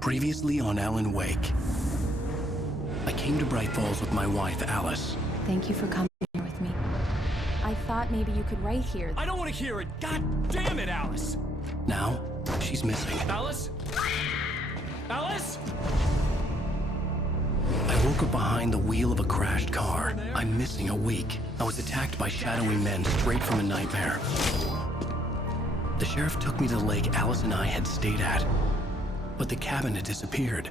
Previously on Alan Wake. I came to Bright Falls with my wife, Alice. Thank you for coming here with me. I thought maybe you could write here. I don't want to hear it! God damn it, Alice! Now, she's missing. Alice? Alice? I woke up behind the wheel of a crashed car. I'm missing a week. I was attacked by shadowy men straight from a nightmare. The sheriff took me to the lake Alice and I had stayed at, but the cabin had disappeared.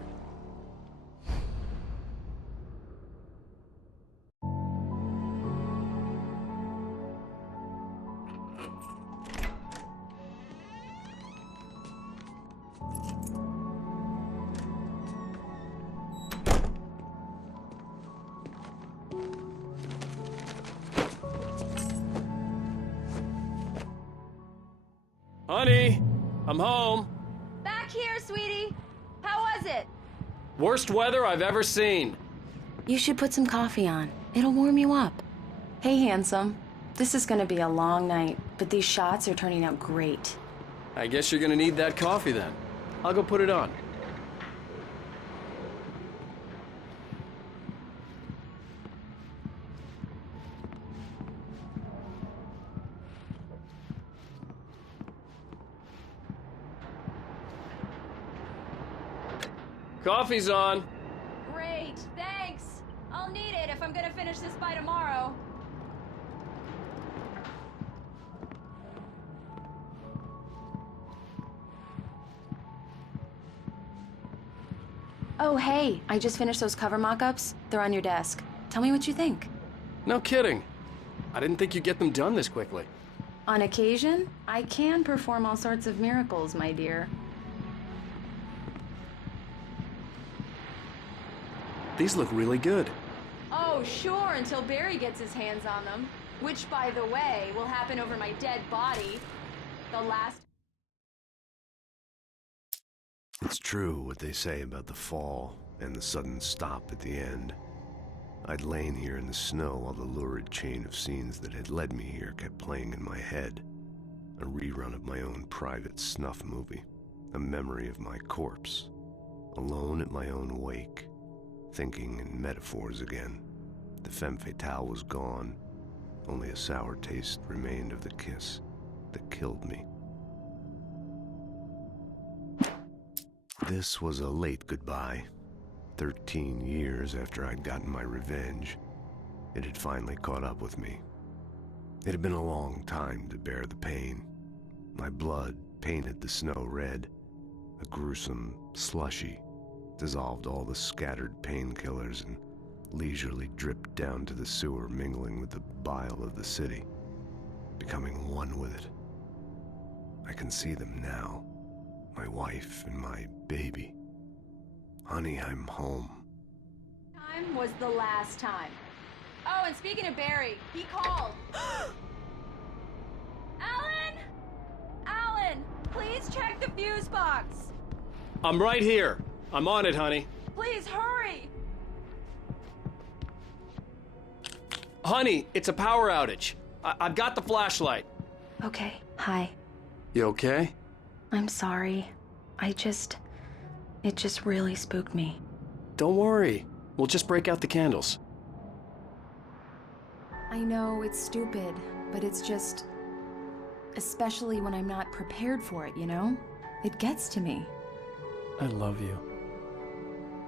Honey, I'm home. Back here, sweetie. How was it? Worst weather I've ever seen. You should put some coffee on. It'll warm you up. Hey, handsome. This is gonna be a long night, but these shots are turning out great. I guess you're gonna need that coffee then. I'll go put it on. Coffee's on. Great, thanks. I'll need it if I'm gonna finish this by tomorrow. Oh, hey, I just finished those cover mock-ups. They're on your desk. Tell me what you think. No kidding. I didn't think you'd get them done this quickly. On occasion, I can perform all sorts of miracles, my dear. These look really good. Oh, sure, until Barry gets his hands on them. Which, by the way, will happen over my dead body. The last... It's true what they say about the fall and the sudden stop at the end. I'd lain here in the snow while the lurid chain of scenes that had led me here kept playing in my head. A rerun of my own private snuff movie. A memory of my corpse. Alone at my own wake. Thinking in metaphors again. The femme fatale was gone. Only a sour taste remained of the kiss that killed me. This was a late goodbye. 13 years after I'd gotten my revenge, it had finally caught up with me. It had been a long time to bear the pain. My blood painted the snow red, a gruesome slushy, dissolved all the scattered painkillers and leisurely dripped down to the sewer, mingling with the bile of the city, becoming one with it. I can see them now, my wife and my baby. Honey, I'm home. Time was the last time. Oh, and speaking of Barry, he called. Alan! Alan, please check the fuse box. I'm right here. I'm on it, honey. Please hurry. Honey, it's a power outage. I've got the flashlight. Okay, hi. You okay? I'm sorry. It just really spooked me. Don't worry. We'll just break out the candles. I know it's stupid, but it's just... especially when I'm not prepared for it, you know? It gets to me. I love you.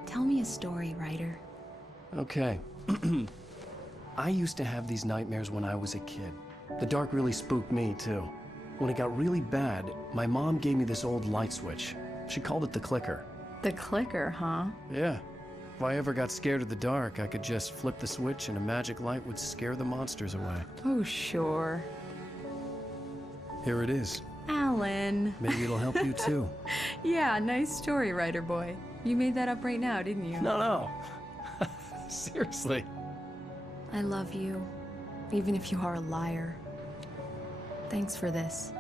Tell me a story, writer. Okay. I used to have these nightmares when I was a kid. The dark really spooked me, too. When it got really bad, my mom gave me this old light switch. She called it the clicker. The clicker, huh? Yeah. If I ever got scared of the dark, I could just flip the switch and a magic light would scare the monsters away. Oh, sure. Here it is. Alan. Maybe it'll help you, too. Yeah, nice story, writer boy. You made that up right now, didn't you? No. Seriously. I love you, even if you are a liar. Thanks for this.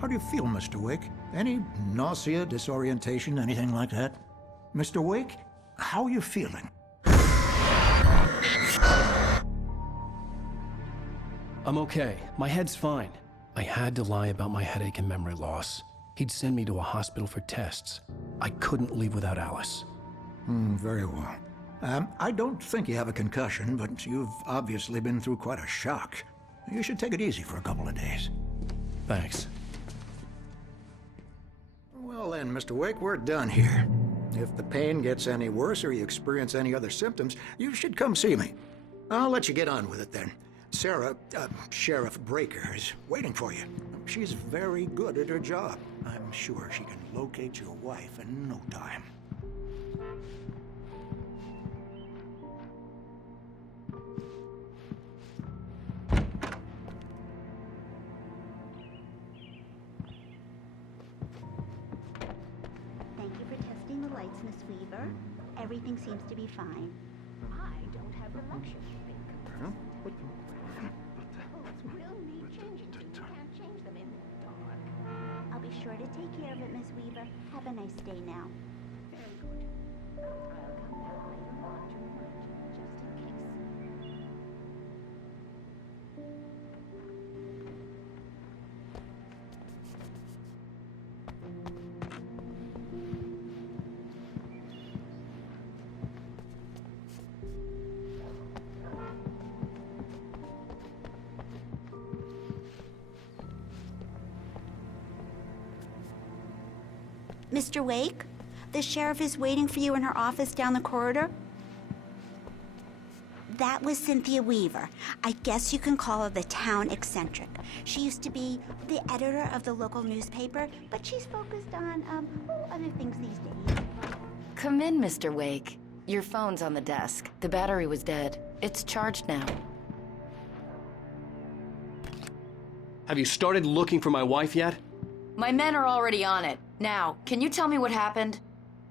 How do you feel, Mr. Wake? Any nausea, disorientation, anything like that? Mr. Wake, how are you feeling? I'm okay. My head's fine. I had to lie about my headache and memory loss. He'd send me to a hospital for tests. I couldn't leave without Alice. Very well. I don't think you have a concussion, but you've obviously been through quite a shock. You should take it easy for a couple of days. Thanks. Well then, Mr. Wake, we're done here. If the pain gets any worse or you experience any other symptoms, you should come see me. I'll let you get on with it then. Sarah, Sheriff Breaker, is waiting for you. She's very good at her job. I'm sure she can locate your wife in no time. Thank you for testing the lights, Miss Weaver. Everything seems to be fine. I don't have the luxury of being concerned. Clothes will need changing to. You can't change them in the dark. I'll be sure to take care of it, Miss Weaver. Have a nice day now. Very good. I'll come back later on to remind you, just in case. Mr. Wake, the sheriff is waiting for you in her office down the corridor. That was Cynthia Weaver. I guess you can call her the town eccentric. She used to be the editor of the local newspaper, but she's focused on, other things these days. Come in, Mr. Wake. Your phone's on the desk. The battery was dead. It's charged now. Have you started looking for my wife yet? My men are already on it. Now, can you tell me what happened?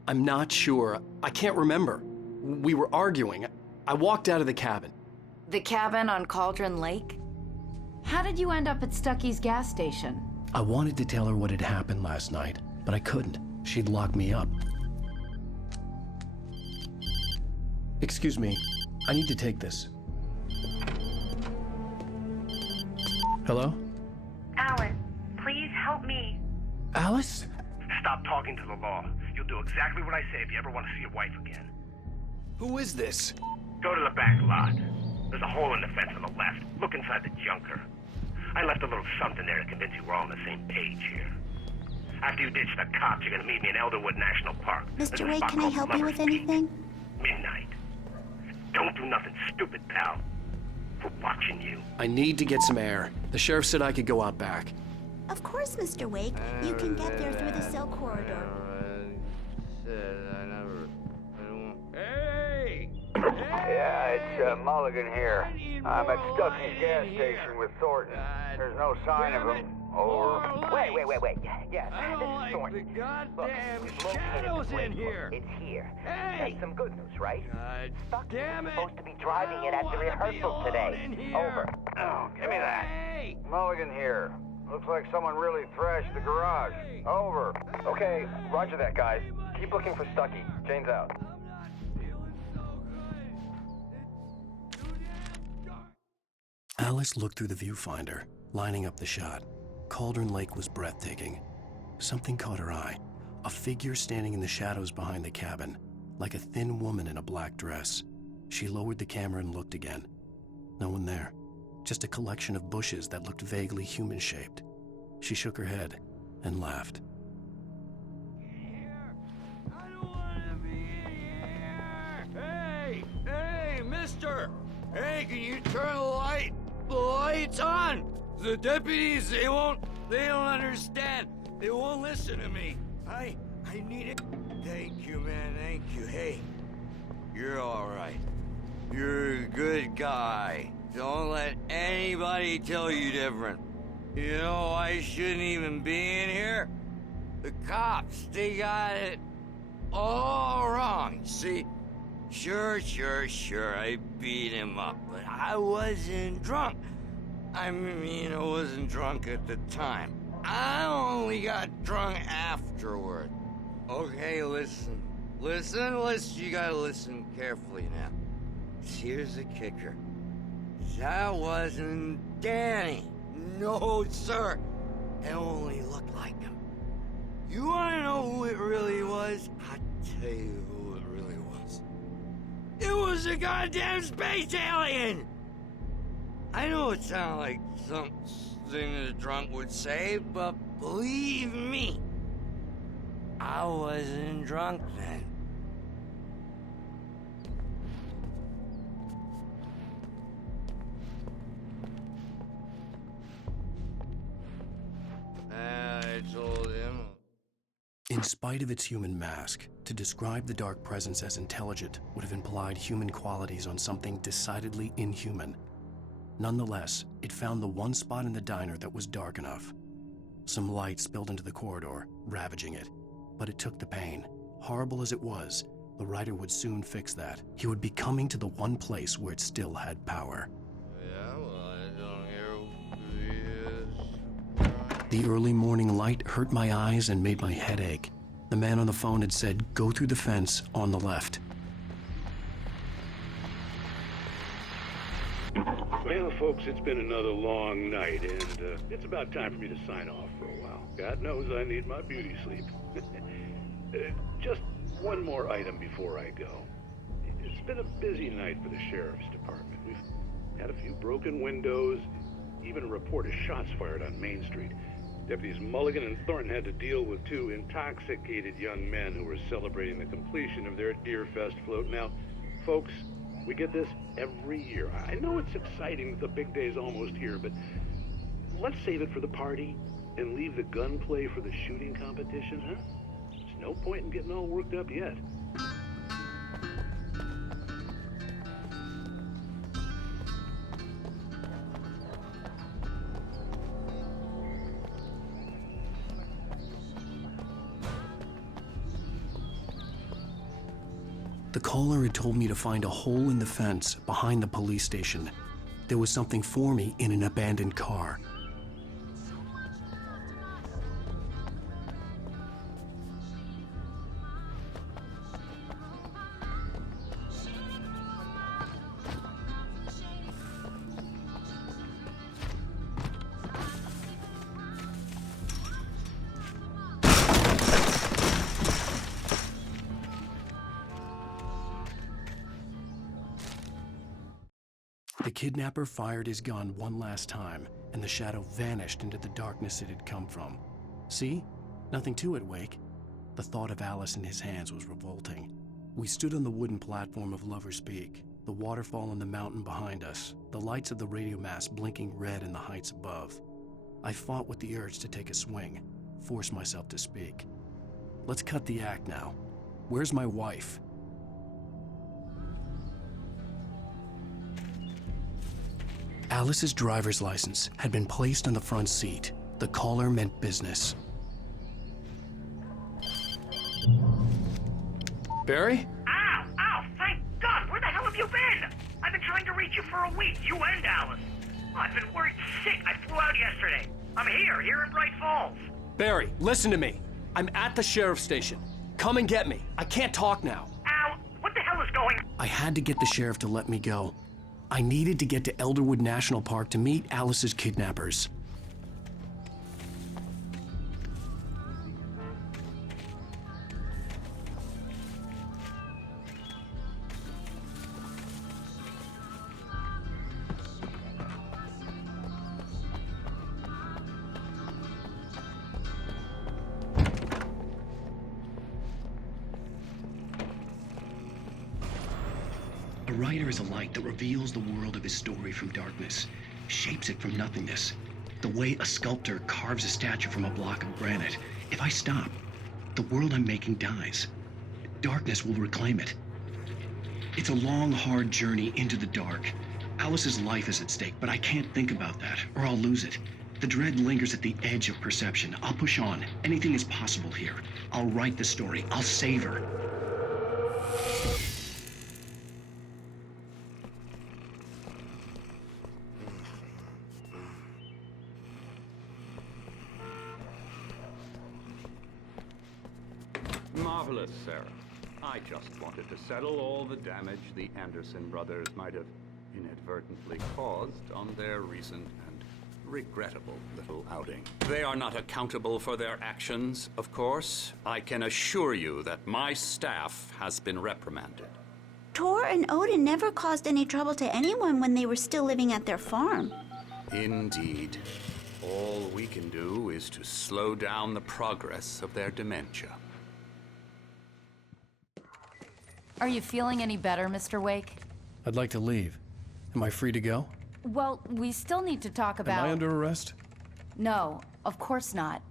I'm not sure. I can't remember. We were arguing. I walked out of the cabin. The cabin on Cauldron Lake? How did you end up at Stuckey's gas station? I wanted to tell her what had happened last night, but I couldn't. She'd lock me up. Excuse me. I need to take this. Hello? Alan, please help me. Alice? Stop talking to the law. You'll do exactly what I say if you ever want to see your wife again. Who is this? Go to the back lot. There's a hole in the fence on the left. Look inside the junker. I left a little something there to convince you we're all on the same page here. After you ditch the cops, you're gonna meet me in Elderwood National Park. Mr. Wake, can I help you with anything? Midnight. Don't do nothing stupid, pal. We're watching you. I need to get some air. The sheriff said I could go out back. Of course, Mr. Wake. You can get there through the cell corridor. Hey! Yeah, it's Mulligan here. I'm at Stuckey's gas station with Thornton. There's no sign of him. Over. Wait. Yes, this is Thornton. Look, we've located the here. It's here. Hey! That's some good news, right? Stuckey damn was it! supposed to be driving it at the rehearsal today. Over. Oh, give me that. Mulligan here. Looks like someone really thrashed the garage. Over. Okay, roger that, guys. Keep looking for Stuckey. Jane's out. Alice looked through the viewfinder, lining up the shot. Cauldron Lake was breathtaking. Something caught her eye. A figure standing in the shadows behind the cabin, like a thin woman in a black dress. She lowered the camera and looked again. No one there. Just a collection of bushes that looked vaguely human-shaped. She shook her head and laughed. I don't want to be in here. Hey, mister. Hey, can you turn the lights on? The deputies, they don't understand. They won't listen to me. I need it. Thank you, man, thank you. Hey, you're all right. You're a good guy. Don't let anybody tell you different. You know, I shouldn't even be in here. The cops, they got it all wrong. See, sure, I beat him up, but I wasn't drunk. I mean, I wasn't drunk at the time. I only got drunk afterward. Okay, listen. Listen, you gotta listen carefully now. Here's the kicker. That wasn't Danny. No, sir. It only looked like him. You wanna know who it really was? I'll tell you who it really was. It was a goddamn space alien! I know it sounds like something a drunk would say, but believe me, I wasn't drunk then. I told him. In spite of its human mask, to describe the dark presence as intelligent would have implied human qualities on something decidedly inhuman. Nonetheless, it found the one spot in the diner that was dark enough. Some light spilled into the corridor, ravaging it. But it took the pain. Horrible as it was, the writer would soon fix that. He would be coming to the one place where it still had power. Yeah, well, I don't hear who he is. The early morning light hurt my eyes and made my head ache. The man on the phone had said, "Go through the fence on the left." Well, folks, it's been another long night, and it's about time for me to sign off for a while. God knows I need my beauty sleep. Just one more item before I go. It's been a busy night for the sheriff's department. We've had a few broken windows, even a report of shots fired on Main Street. Deputies Mulligan and Thornton had to deal with two intoxicated young men who were celebrating the completion of their Deer Fest float. Now, folks, we get this every year. I know it's exciting that the big day's almost here, but let's save it for the party and leave the gunplay for the shooting competition, huh? There's no point in getting all worked up yet. The caller had told me to find a hole in the fence behind the police station. There was something for me in an abandoned car. The kidnapper fired his gun one last time, and the shadow vanished into the darkness it had come from. See? Nothing to it, Wake. The thought of Alice in his hands was revolting. We stood on the wooden platform of Lover's Peak, the waterfall on the mountain behind us, the lights of the radio mast blinking red in the heights above. I fought with the urge to take a swing, force myself to speak. Let's cut the act now. Where's my wife? Alice's driver's license had been placed on the front seat. The caller meant business. Barry? Ow! Ow! Thank God! Where the hell have you been? I've been trying to reach you for a week, you and Alice. Oh, I've been worried sick. I flew out yesterday. I'm here in Bright Falls. Barry, listen to me. I'm at the sheriff's station. Come and get me. I can't talk now. Ow! What the hell is going on? I had to get the sheriff to let me go. I needed to get to Elderwood National Park to meet Alice's kidnappers. A writer is a light that reveals the world of his story from darkness, shapes it from nothingness. The way a sculptor carves a statue from a block of granite. If I stop, the world I'm making dies. Darkness will reclaim it. It's a long, hard journey into the dark. Alice's life is at stake, but I can't think about that, or I'll lose it. The dread lingers at the edge of perception. I'll push on. Anything is possible here. I'll write the story. I'll save her. Marvelous, Sarah. I just wanted to settle all the damage the Anderson brothers might have inadvertently caused on their recent and regrettable little outing. They are not accountable for their actions, of course. I can assure you that my staff has been reprimanded. Tor and Odin never caused any trouble to anyone when they were still living at their farm. Indeed. All we can do is to slow down the progress of their dementia. Are you feeling any better, Mr. Wake? I'd like to leave. Am I free to go? Well, we still need to talk about... Am I under arrest? No, of course not.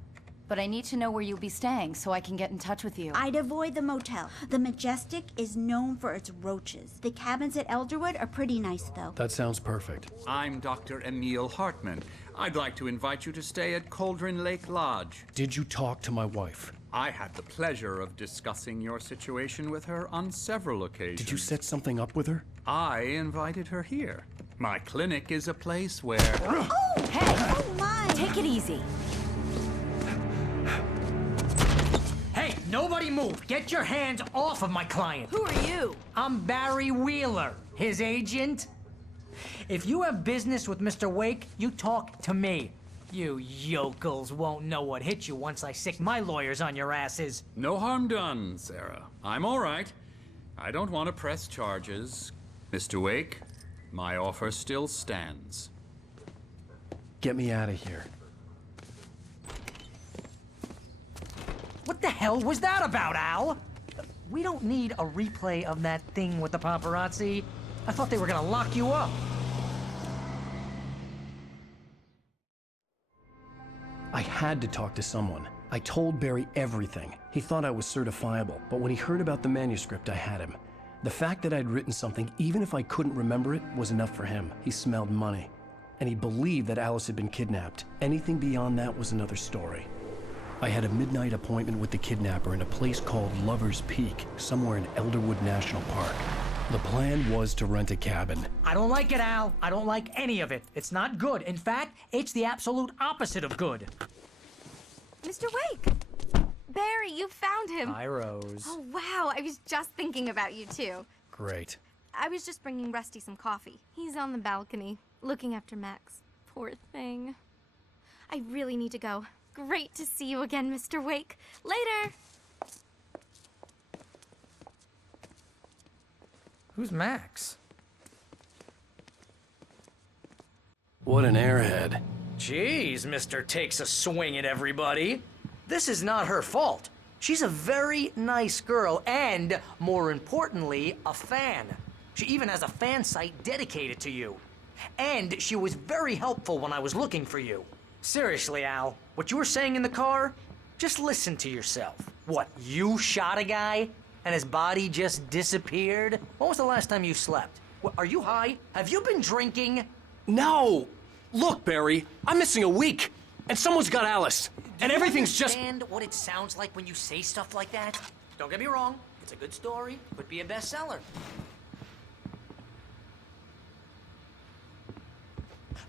But I need to know where you'll be staying so I can get in touch with you. I'd avoid the motel. The Majestic is known for its roaches. The cabins at Elderwood are pretty nice, though. That sounds perfect. I'm Dr. Emil Hartman. I'd like to invite you to stay at Cauldron Lake Lodge. Did you talk to my wife? I had the pleasure of discussing your situation with her on several occasions. Did you set something up with her? I invited her here. My clinic is a place where... Oh! Hey! Oh, my! Take it easy. Hey, nobody move! Get your hands off of my client! Who are you? I'm Barry Wheeler, his agent. If you have business with Mr. Wake, you talk to me. You yokels won't know what hit you once I sick my lawyers on your asses. No harm done, Sarah. I'm all right. I don't want to press charges. Mr. Wake, my offer still stands. Get me out of here. What the hell was that about, Al? We don't need a replay of that thing with the paparazzi. I thought they were gonna lock you up. I had to talk to someone. I told Barry everything. He thought I was certifiable, but when he heard about the manuscript, I had him. The fact that I'd written something, even if I couldn't remember it, was enough for him. He smelled money. And he believed that Alice had been kidnapped. Anything beyond that was another story. I had a midnight appointment with the kidnapper in a place called Lover's Peak, somewhere in Elderwood National Park. The plan was to rent a cabin. I don't like it, Al. I don't like any of it. It's not good. In fact, it's the absolute opposite of good. Mr. Wake! Barry, you found him. Hi, Rose. Oh, wow. I was just thinking about you, too. Great. I was just bringing Rusty some coffee. He's on the balcony, looking after Max. Poor thing. I really need to go. Great to see you again, Mr. Wake. Later! Who's Max? What an airhead. Jeez, Mr. Takes a swing at everybody. This is not her fault. She's a very nice girl and, more importantly, a fan. She even has a fan site dedicated to you. And she was very helpful when I was looking for you. Seriously, Al, what you were saying in the car, just listen to yourself. What, you shot a guy and his body just disappeared? When was the last time you slept? What, are you high? Have you been drinking? No! Look, Barry, I'm missing a week, and someone's got Alice, and everything's just... Do you understand what it sounds like when you say stuff like that? Don't get me wrong, it's a good story, could be a bestseller.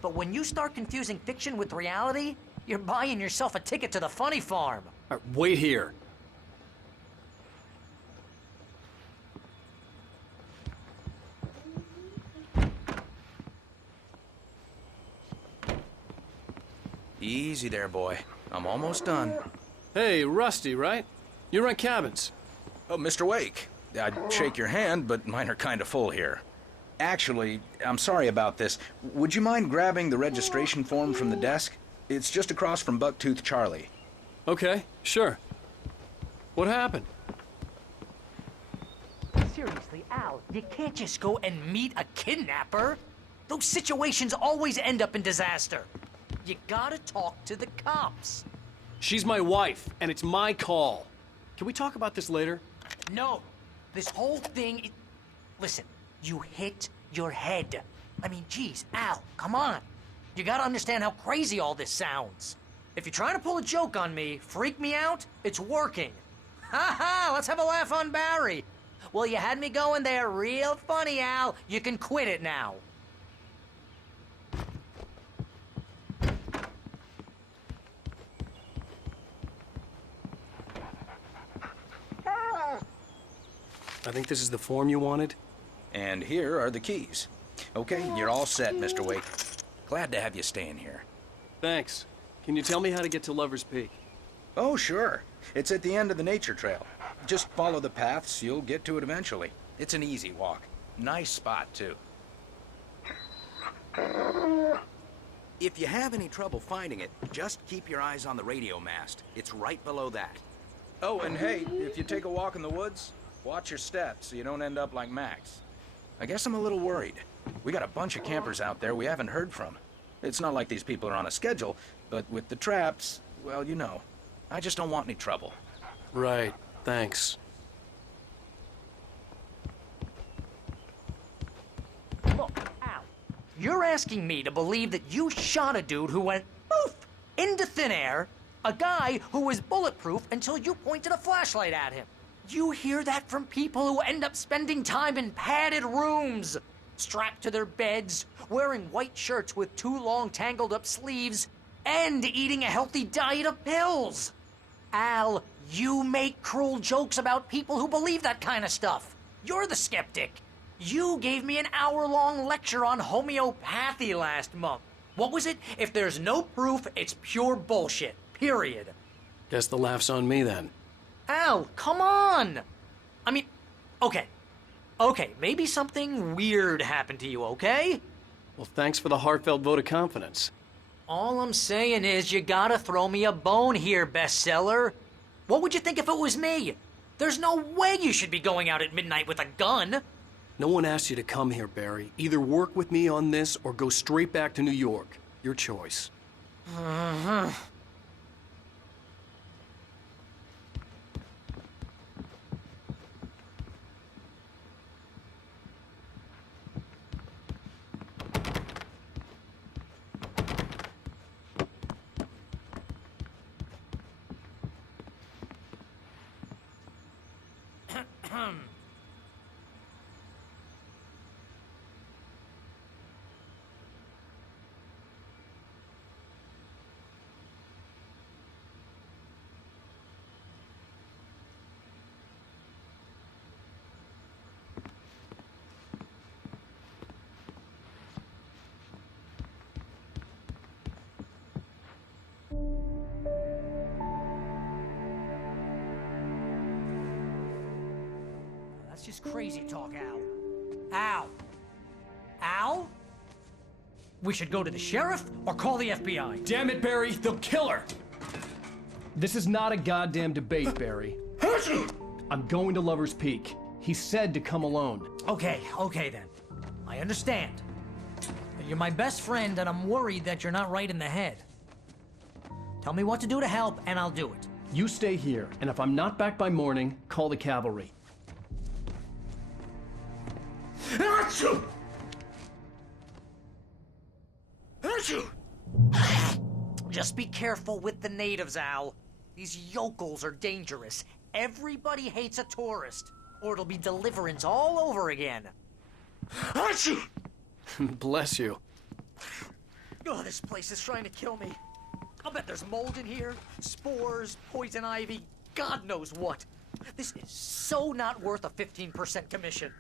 But when you start confusing fiction with reality, you're buying yourself a ticket to the funny farm. All right, wait here. Easy there, boy. I'm almost done. Hey, Rusty, right? You rent cabins. Oh, Mr. Wake. I'd shake your hand, but mine are kind of full here. Actually, I'm sorry about this. Would you mind grabbing the registration form from the desk? It's just across from Bucktooth Charlie. Okay, sure. What happened? Seriously, Al, you can't just go and meet a kidnapper. Those situations always end up in disaster. You gotta talk to the cops. She's my wife, and it's my call. Can we talk about this later? No. This whole thing... Listen, you hit your head. I mean, geez, Al, come on. You gotta understand how crazy all this sounds. If you're trying to pull a joke on me, freak me out, it's working. Ha ha, let's have a laugh on Barry. Well, you had me going there real funny, Al. You can quit it now. I think this is the form you wanted. And here are the keys. Okay, you're all set, Mr. Wake. Glad to have you staying here. Thanks. Can you tell me how to get to Lover's Peak? Oh, sure. It's at the end of the nature trail. Just follow the paths, you'll get to it eventually. It's an easy walk. Nice spot, too. If you have any trouble finding it, just keep your eyes on the radio mast. It's right below that. Oh, and hey, if you take a walk in the woods, watch your steps so you don't end up like Max. I guess I'm a little worried. We got a bunch of campers out there we haven't heard from. It's not like these people are on a schedule, but with the traps, well, you know. I just don't want any trouble. Right. Thanks. Look, Al, you're asking me to believe that you shot a dude who went poof into thin air, a guy who was bulletproof until you pointed a flashlight at him. You hear that from people who end up spending time in padded rooms, strapped to their beds, wearing white shirts with too long tangled up sleeves, and eating a healthy diet of pills. Al, you make cruel jokes about people who believe that kind of stuff. You're the skeptic. You gave me an hour-long lecture on homeopathy last month. What was it? If there's no proof, it's pure bullshit. Period. Guess the laugh's on me then. Al, come on! I mean, okay. Okay, maybe something weird happened to you, okay? Well, thanks for the heartfelt vote of confidence. All I'm saying is you gotta throw me a bone here, bestseller. What would you think if it was me? There's no way you should be going out at midnight with a gun. No one asked you to come here, Barry. Either work with me on this or go straight back to New York. Your choice. That's just crazy talk, Al. Al? Al? We should go to the sheriff or call the FBI. Damn it, Barry, they'll kill her! This is not a goddamn debate, Barry. I'm going to Lover's Peak. He said to come alone. Okay then. I understand. You're my best friend, and I'm worried that you're not right in the head. Tell me what to do to help, and I'll do it. You stay here, and if I'm not back by morning, call the cavalry. Achoo! Achoo! Just be careful with the natives, Al. These yokels are dangerous. Everybody hates a tourist, or it'll be Deliverance all over again. Achoo! Bless you. Oh, this place is trying to kill me. I'll bet there's mold in here, spores, poison ivy, God knows what. This is so not worth a 15% commission.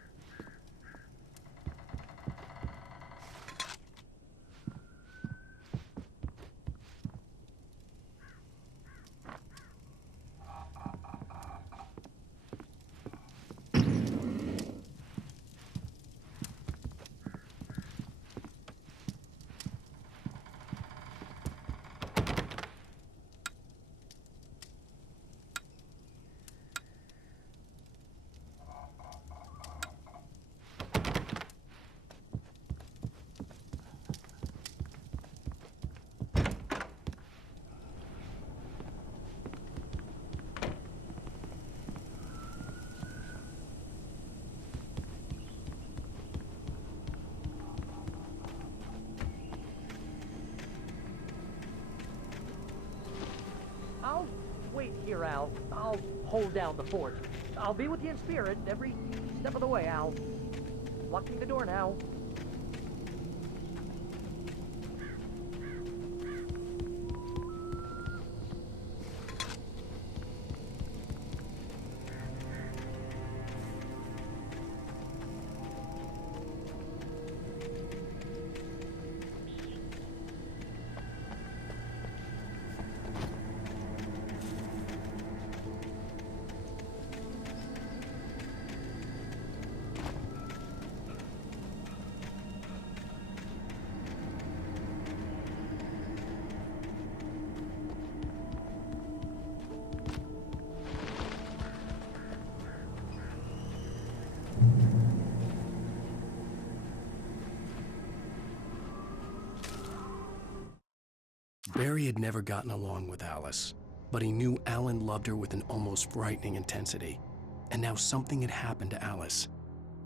I'll wait here, Al. I'll hold down the fort. I'll be with you in spirit every step of the way, Al. Locking the door now. Barry had never gotten along with Alice, but he knew Alan loved her with an almost frightening intensity. And now something had happened to Alice.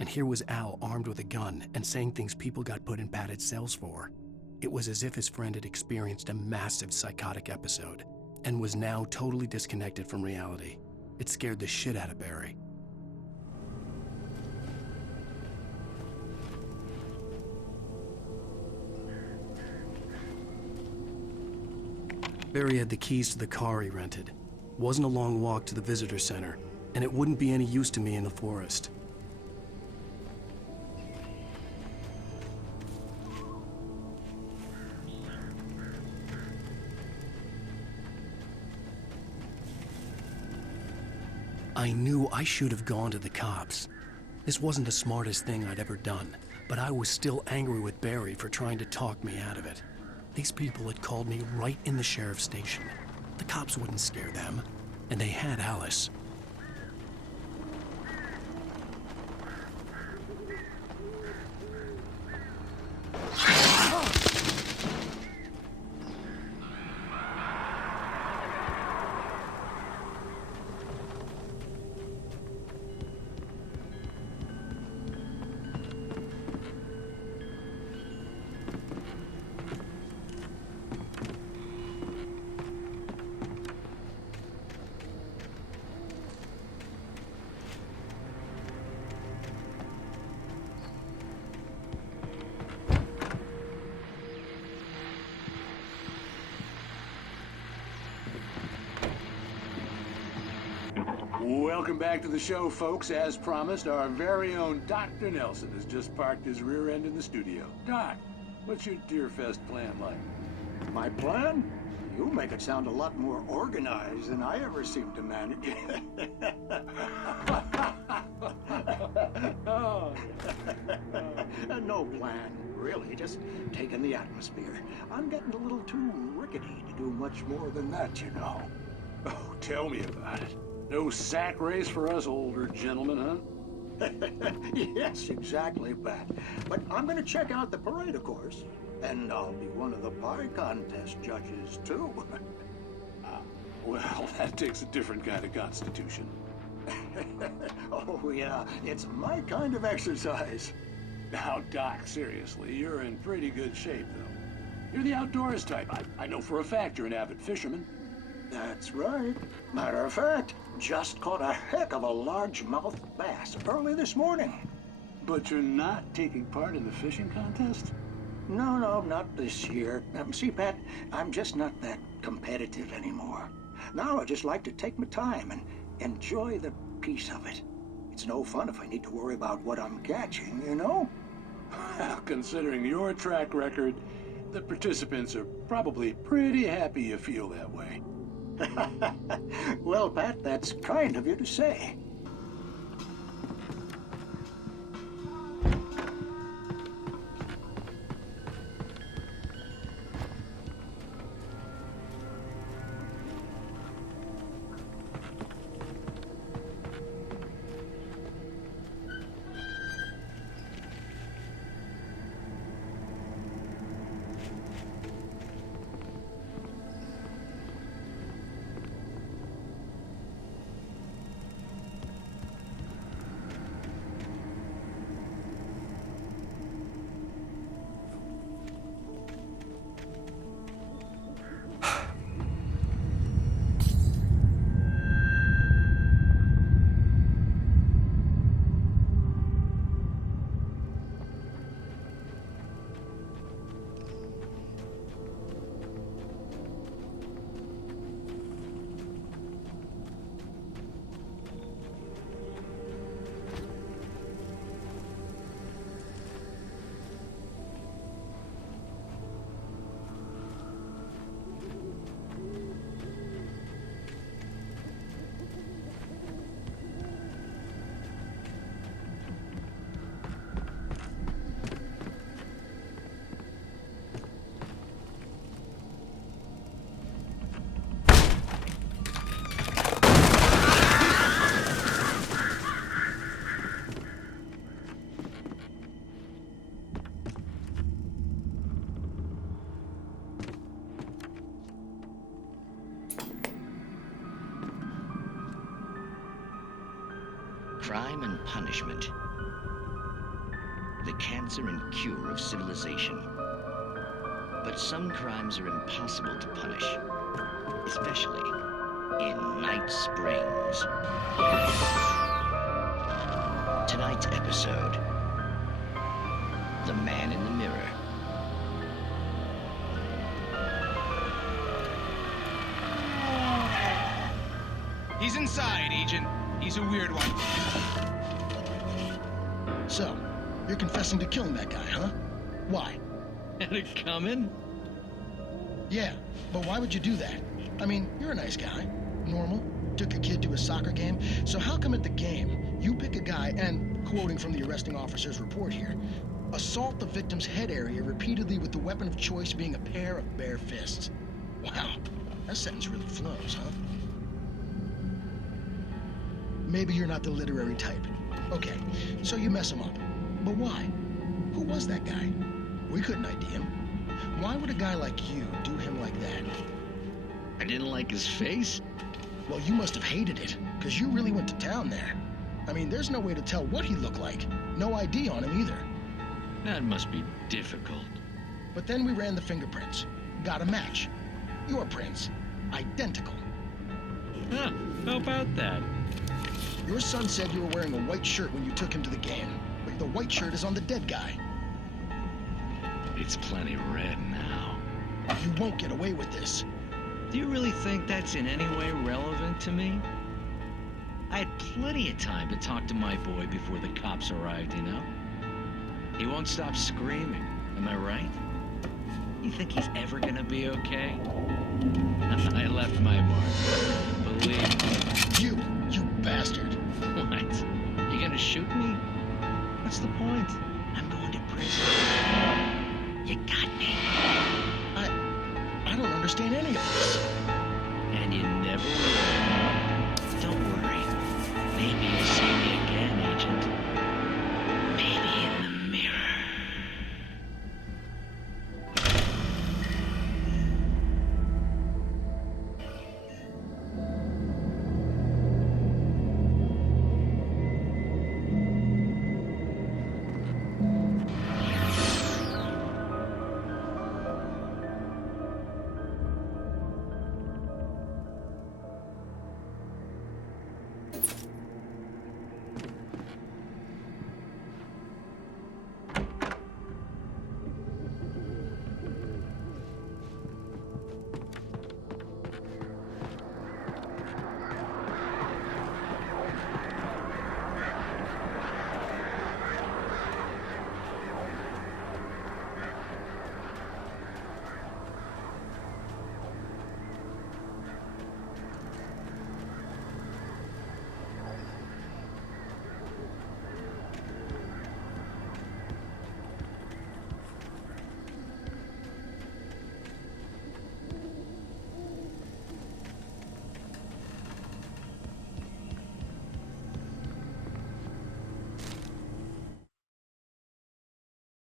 And here was Al armed with a gun and saying things people got put in padded cells for. It was as if his friend had experienced a massive psychotic episode and was now totally disconnected from reality. It scared the shit out of Barry. Barry had the keys to the car he rented. Wasn't a long walk to the visitor center, and it wouldn't be any use to me in the forest. I knew I should have gone to the cops. This wasn't the smartest thing I'd ever done, but I was still angry with Barry for trying to talk me out of it. These people had called me right in the sheriff's station. The cops wouldn't scare them, and they had Alice. Welcome back to the show, folks. As promised, our very own Dr. Nelson has just parked his rear end in the studio. Doc, what's your Deerfest plan like? My plan? You make it sound a lot more organized than I ever seem to manage. No plan, really. Just taking the atmosphere. I'm getting a little too rickety to do much more than that, you know. Oh, tell me about it. No sack race for us older gentlemen, huh? Yes, exactly, Pat. But I'm going to check out the parade, of course. And I'll be one of the pie contest judges, too. Well, that takes a different kind of constitution. Oh, yeah. It's my kind of exercise. Now, Doc, seriously, you're in pretty good shape, though. You're the outdoors type. I know for a fact you're an avid fisherman. That's right. Matter of fact, just caught a heck of a largemouth bass early this morning. But you're not taking part in the fishing contest? No, not this year. See, Pat, I'm just not that competitive anymore. Now I just like to take my time and enjoy the peace of it. It's no fun if I need to worry about what I'm catching, you know? Well, considering your track record, the participants are probably pretty happy you feel that way. Well, Pat, that's kind of you to say. Crime and punishment. The cancer and cure of civilization. But some crimes are impossible to punish, especially in Night Springs. Tonight's episode, The Man in the Mirror. He's inside, Agent. He's a weird one. So, you're confessing to killing that guy, huh? Why? Had it coming? Yeah, but why would you do that? I mean, you're a nice guy. Normal. Took a kid to a soccer game. So how come at the game, you pick a guy and, quoting from the arresting officer's report here, assault the victim's head area repeatedly with the weapon of choice being a pair of bare fists? Wow, that sentence really flows, huh? Maybe you're not the literary type. Okay, so you mess him up. But why? Who was that guy? We couldn't ID him. Why would a guy like you do him like that? I didn't like his face? Well, you must have hated it, because you really went to town there. I mean, there's no way to tell what he looked like. No ID on him either. That must be difficult. But then we ran the fingerprints. Got a match. Your prints. Identical. Huh, how about that? Your son said you were wearing a white shirt when you took him to the game, but the white shirt is on the dead guy. It's plenty red now. You won't get away with this. Do you really think that's in any way relevant to me? I had plenty of time to talk to my boy before the cops arrived, you know? He won't stop screaming, am I right? You think he's ever gonna be okay? I left my mark. Believe me. You bastard. What? You gonna shoot me? What's the point? I'm going to prison. You got me. I don't understand any of this. And you never will. Don't worry. Maybe you'll see me again, Agent. Maybe in the mirror.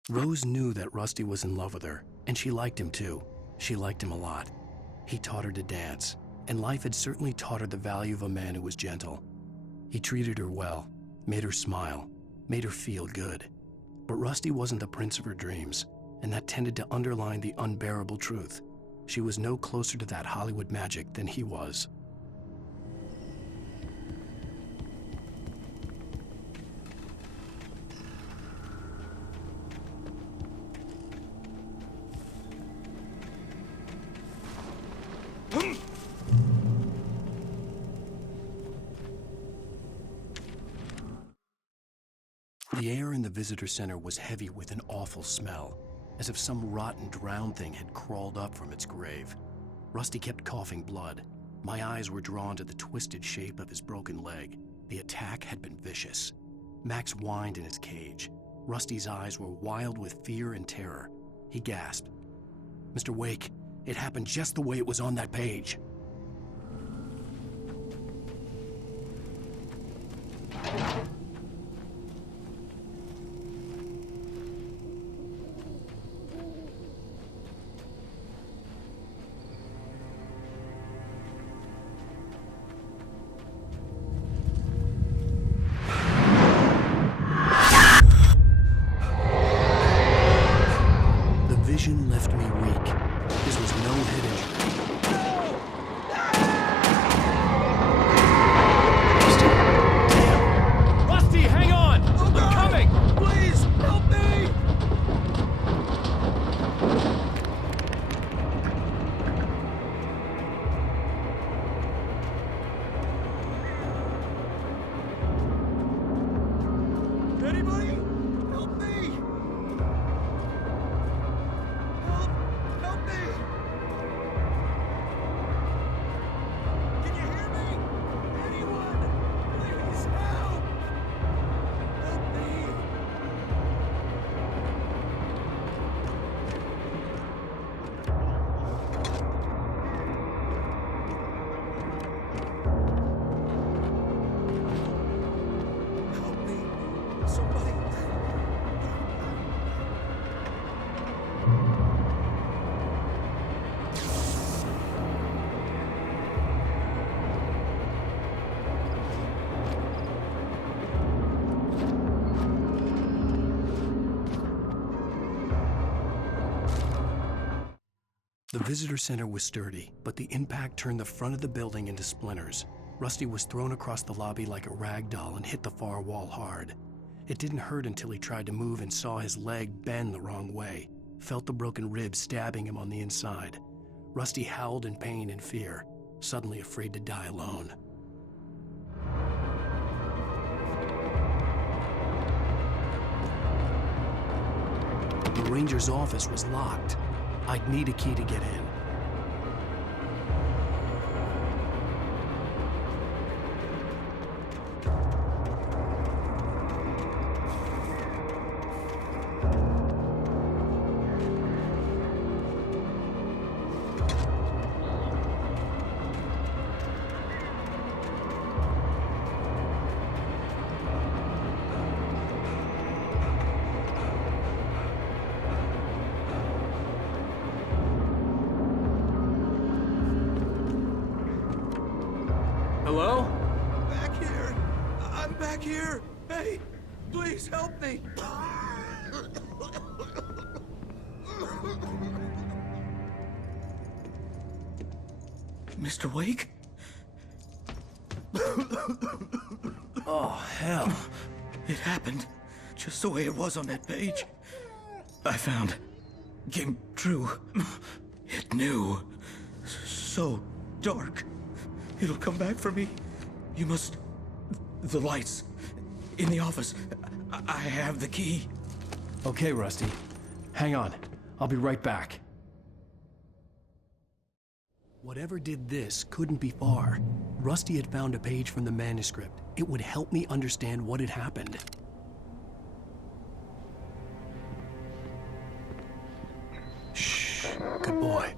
Rose knew that Rusty was in love with her, and she liked him too. She liked him a lot. He taught her to dance, and life had certainly taught her the value of a man who was gentle. He treated her well, made her smile, made her feel good. But Rusty wasn't the prince of her dreams, and that tended to underline the unbearable truth. She was no closer to that Hollywood magic than he was. The air in the visitor center was heavy with an awful smell, as if some rotten drowned thing had crawled up from its grave. Rusty kept coughing blood. My eyes were drawn to the twisted shape of his broken leg. The attack had been vicious. Max whined in his cage. Rusty's eyes were wild with fear and terror. He gasped. "Mr. Wake, it happened just the way it was on that page." The visitor center was sturdy, but the impact turned the front of the building into splinters. Rusty was thrown across the lobby like a rag doll and hit the far wall hard. It didn't hurt until he tried to move and saw his leg bend the wrong way, felt the broken rib stabbing him on the inside. Rusty howled in pain and fear, suddenly afraid to die alone. The ranger's office was locked. I'd need a key to get in. Hello? Back here! I'm back here! Hey, please help me! Mr. Wake? Oh, hell. It happened just the way it was on that page. I found. Came true. It knew. So dark. It'll come back for me. You must... The lights. In the office. I have the key. Okay, Rusty. Hang on. I'll be right back. Whatever did this couldn't be far. Rusty had found a page from the manuscript. It would help me understand what had happened. Shh. Good boy.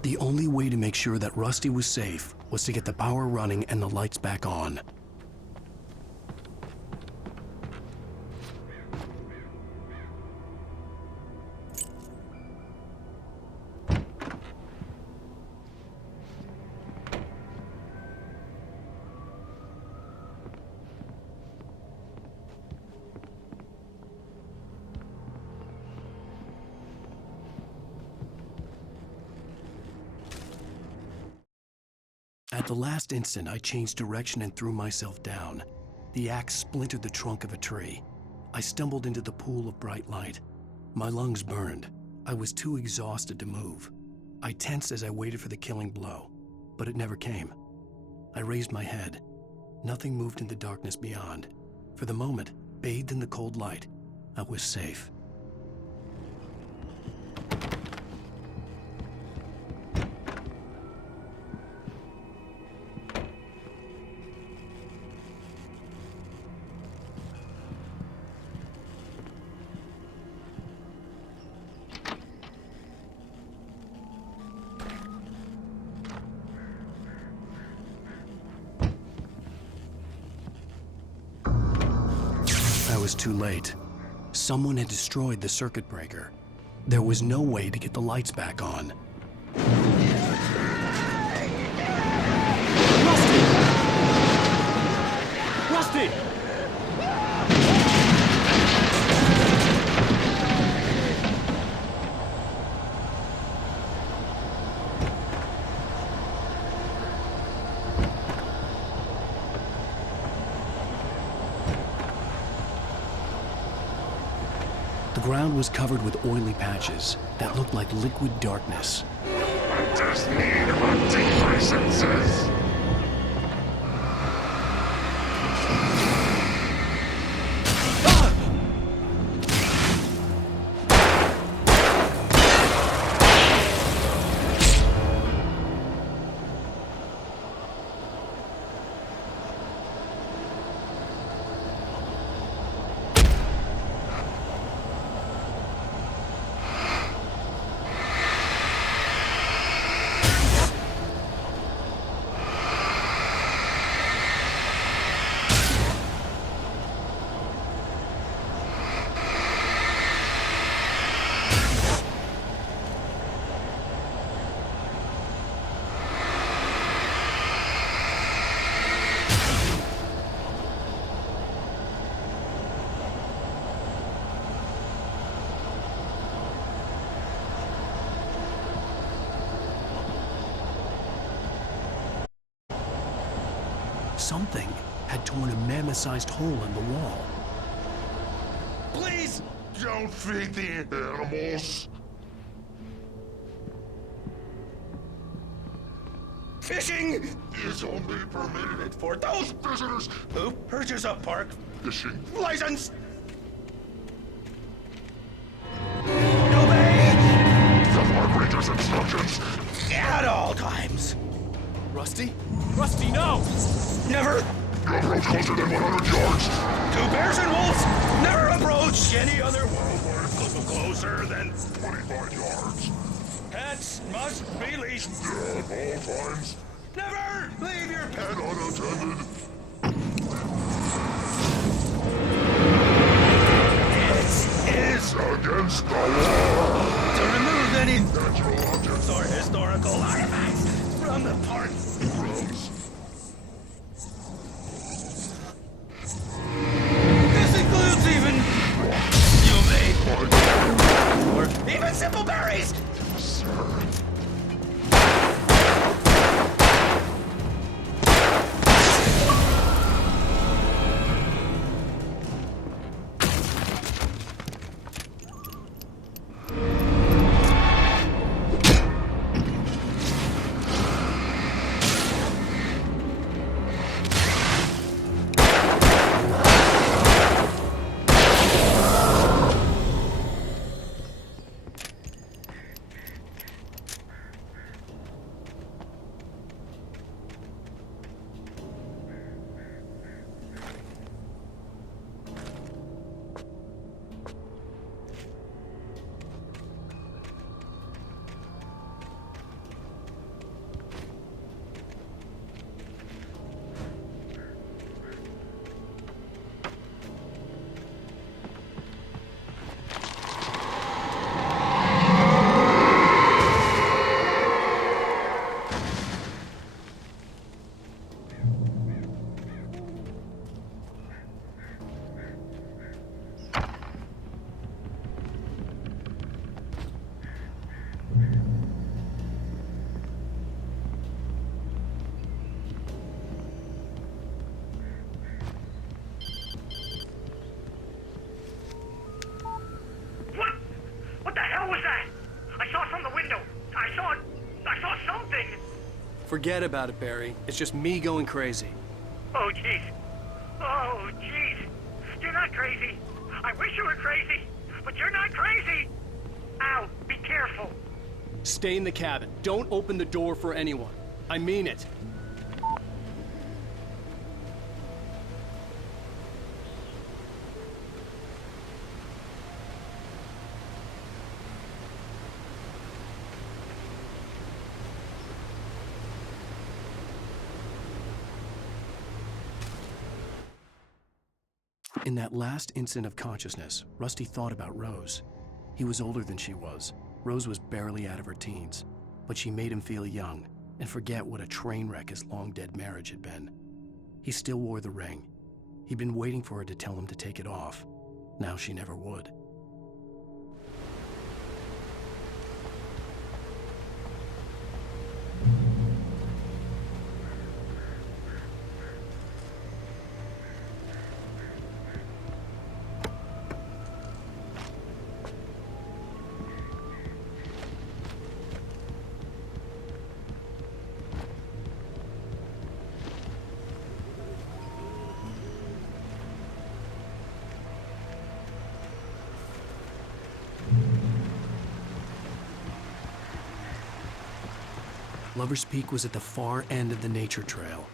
The only way to make sure that Rusty was safe was to get the power running and the lights back on. At the last instant, I changed direction and threw myself down. The axe splintered the trunk of a tree. I stumbled into the pool of bright light. My lungs burned. I was too exhausted to move. I tensed as I waited for the killing blow, but it never came. I raised my head. Nothing moved in the darkness beyond. For the moment, bathed in the cold light, I was safe. I was too late. Someone had destroyed the circuit breaker. There was no way to get the lights back on. Rusty! The ground was covered with oily patches that looked like liquid darkness. Hunters need hunting licenses. Something had torn a mammoth-sized hole in the wall. Please don't feed the animals. Fishing is only permitted for those visitors who purchase a park fishing license. The park ranger's instructions At all times. Rusty? Rusty, no! Never You approach closer than 100 yards. to bears and wolves. Never approach any other wildlife closer than 25 yards. pets must be leashed. At all times. Never leave your pet And unattended. It is against the law to remove any natural objects or historical artifacts from the park. grounds. This includes even you may or even simple berries. Sir. What the hell was that? I saw from the window. I saw something. Forget about it, Barry. It's just me going crazy. Oh, jeez. Oh, jeez. You're not crazy. I wish you were crazy, but you're not crazy. Ow, be careful. Stay in the cabin. Don't open the door for anyone. I mean it. In that last instant of consciousness, Rusty thought about Rose. He was older than she was. Rose was barely out of her teens, but she made him feel young and forget what a train wreck his long-dead marriage had been. He still wore the ring. He'd been waiting for her to tell him to take it off. Now she never would. Lover's Peak was at the far end of the nature trail.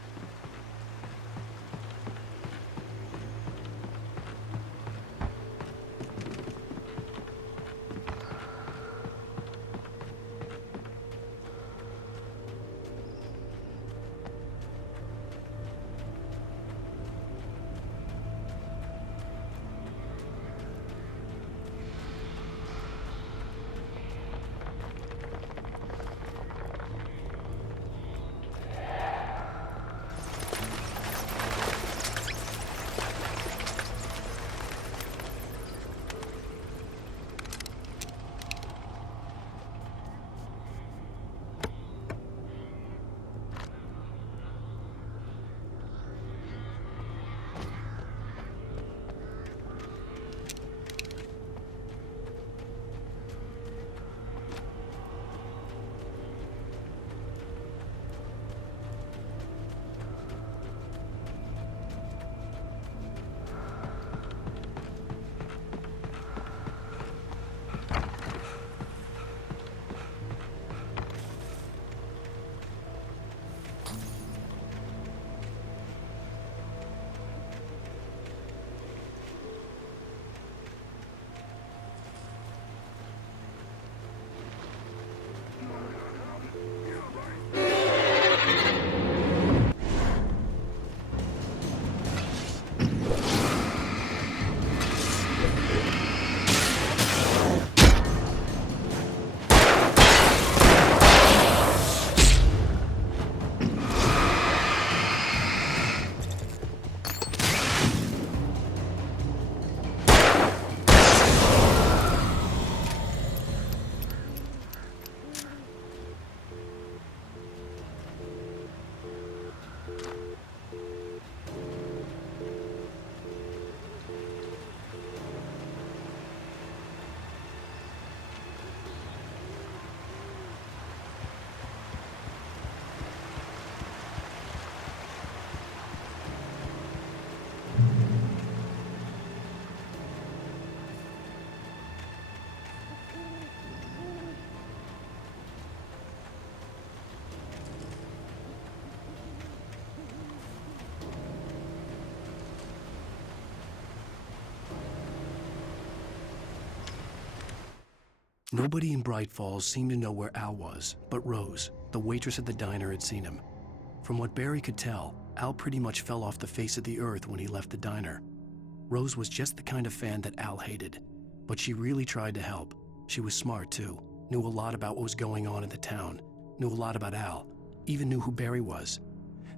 Nobody in Bright Falls seemed to know where Al was, but Rose, the waitress at the diner, had seen him. From what Barry could tell, Al pretty much fell off the face of the earth when he left the diner. Rose was just the kind of fan that Al hated, but she really tried to help. She was smart too, knew a lot about what was going on in the town, knew a lot about Al, even knew who Barry was.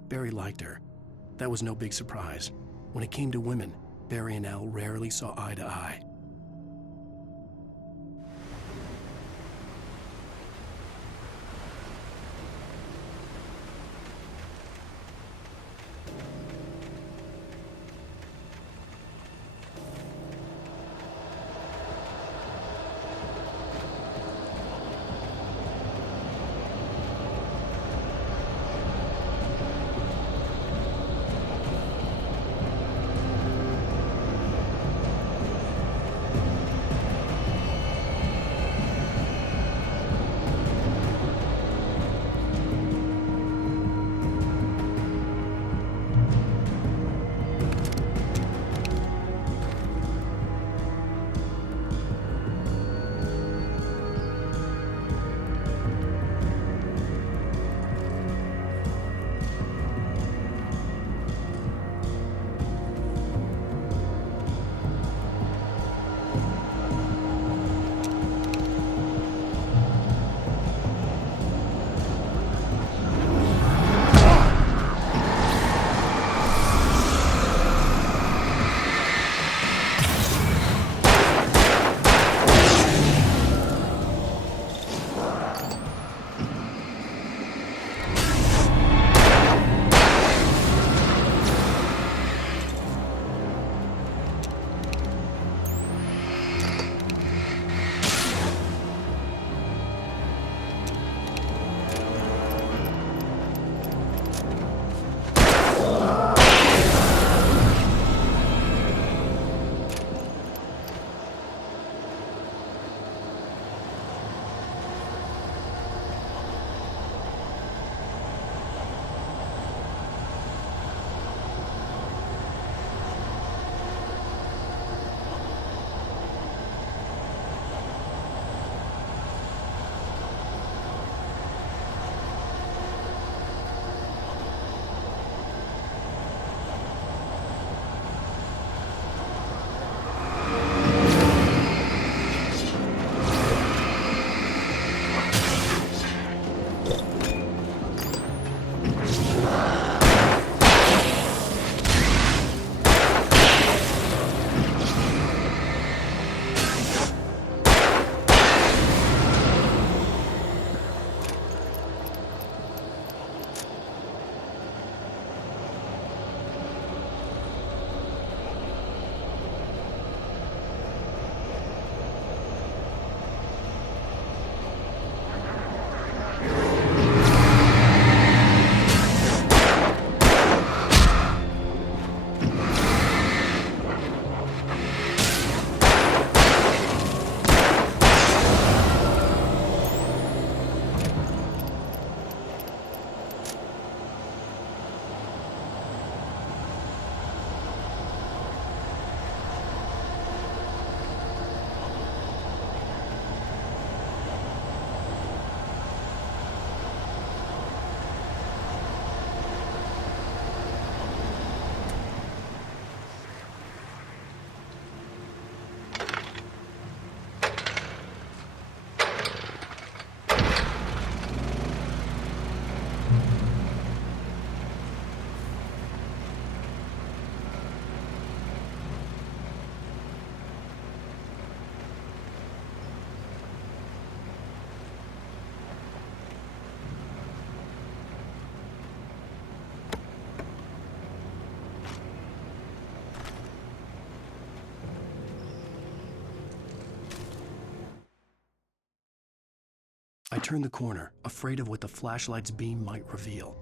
Barry liked her. That was no big surprise. When it came to women, Barry and Al rarely saw eye to eye. I turned the corner, afraid of what the flashlight's beam might reveal.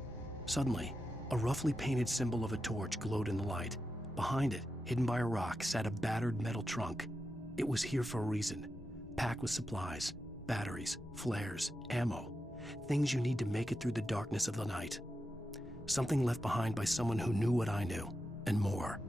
Suddenly, a roughly painted symbol of a torch glowed in the light. Behind it, hidden by a rock, sat a battered metal trunk. It was here for a reason, packed with supplies, batteries, flares, ammo, things you need to make it through the darkness of the night. Something left behind by someone who knew what I knew, and more.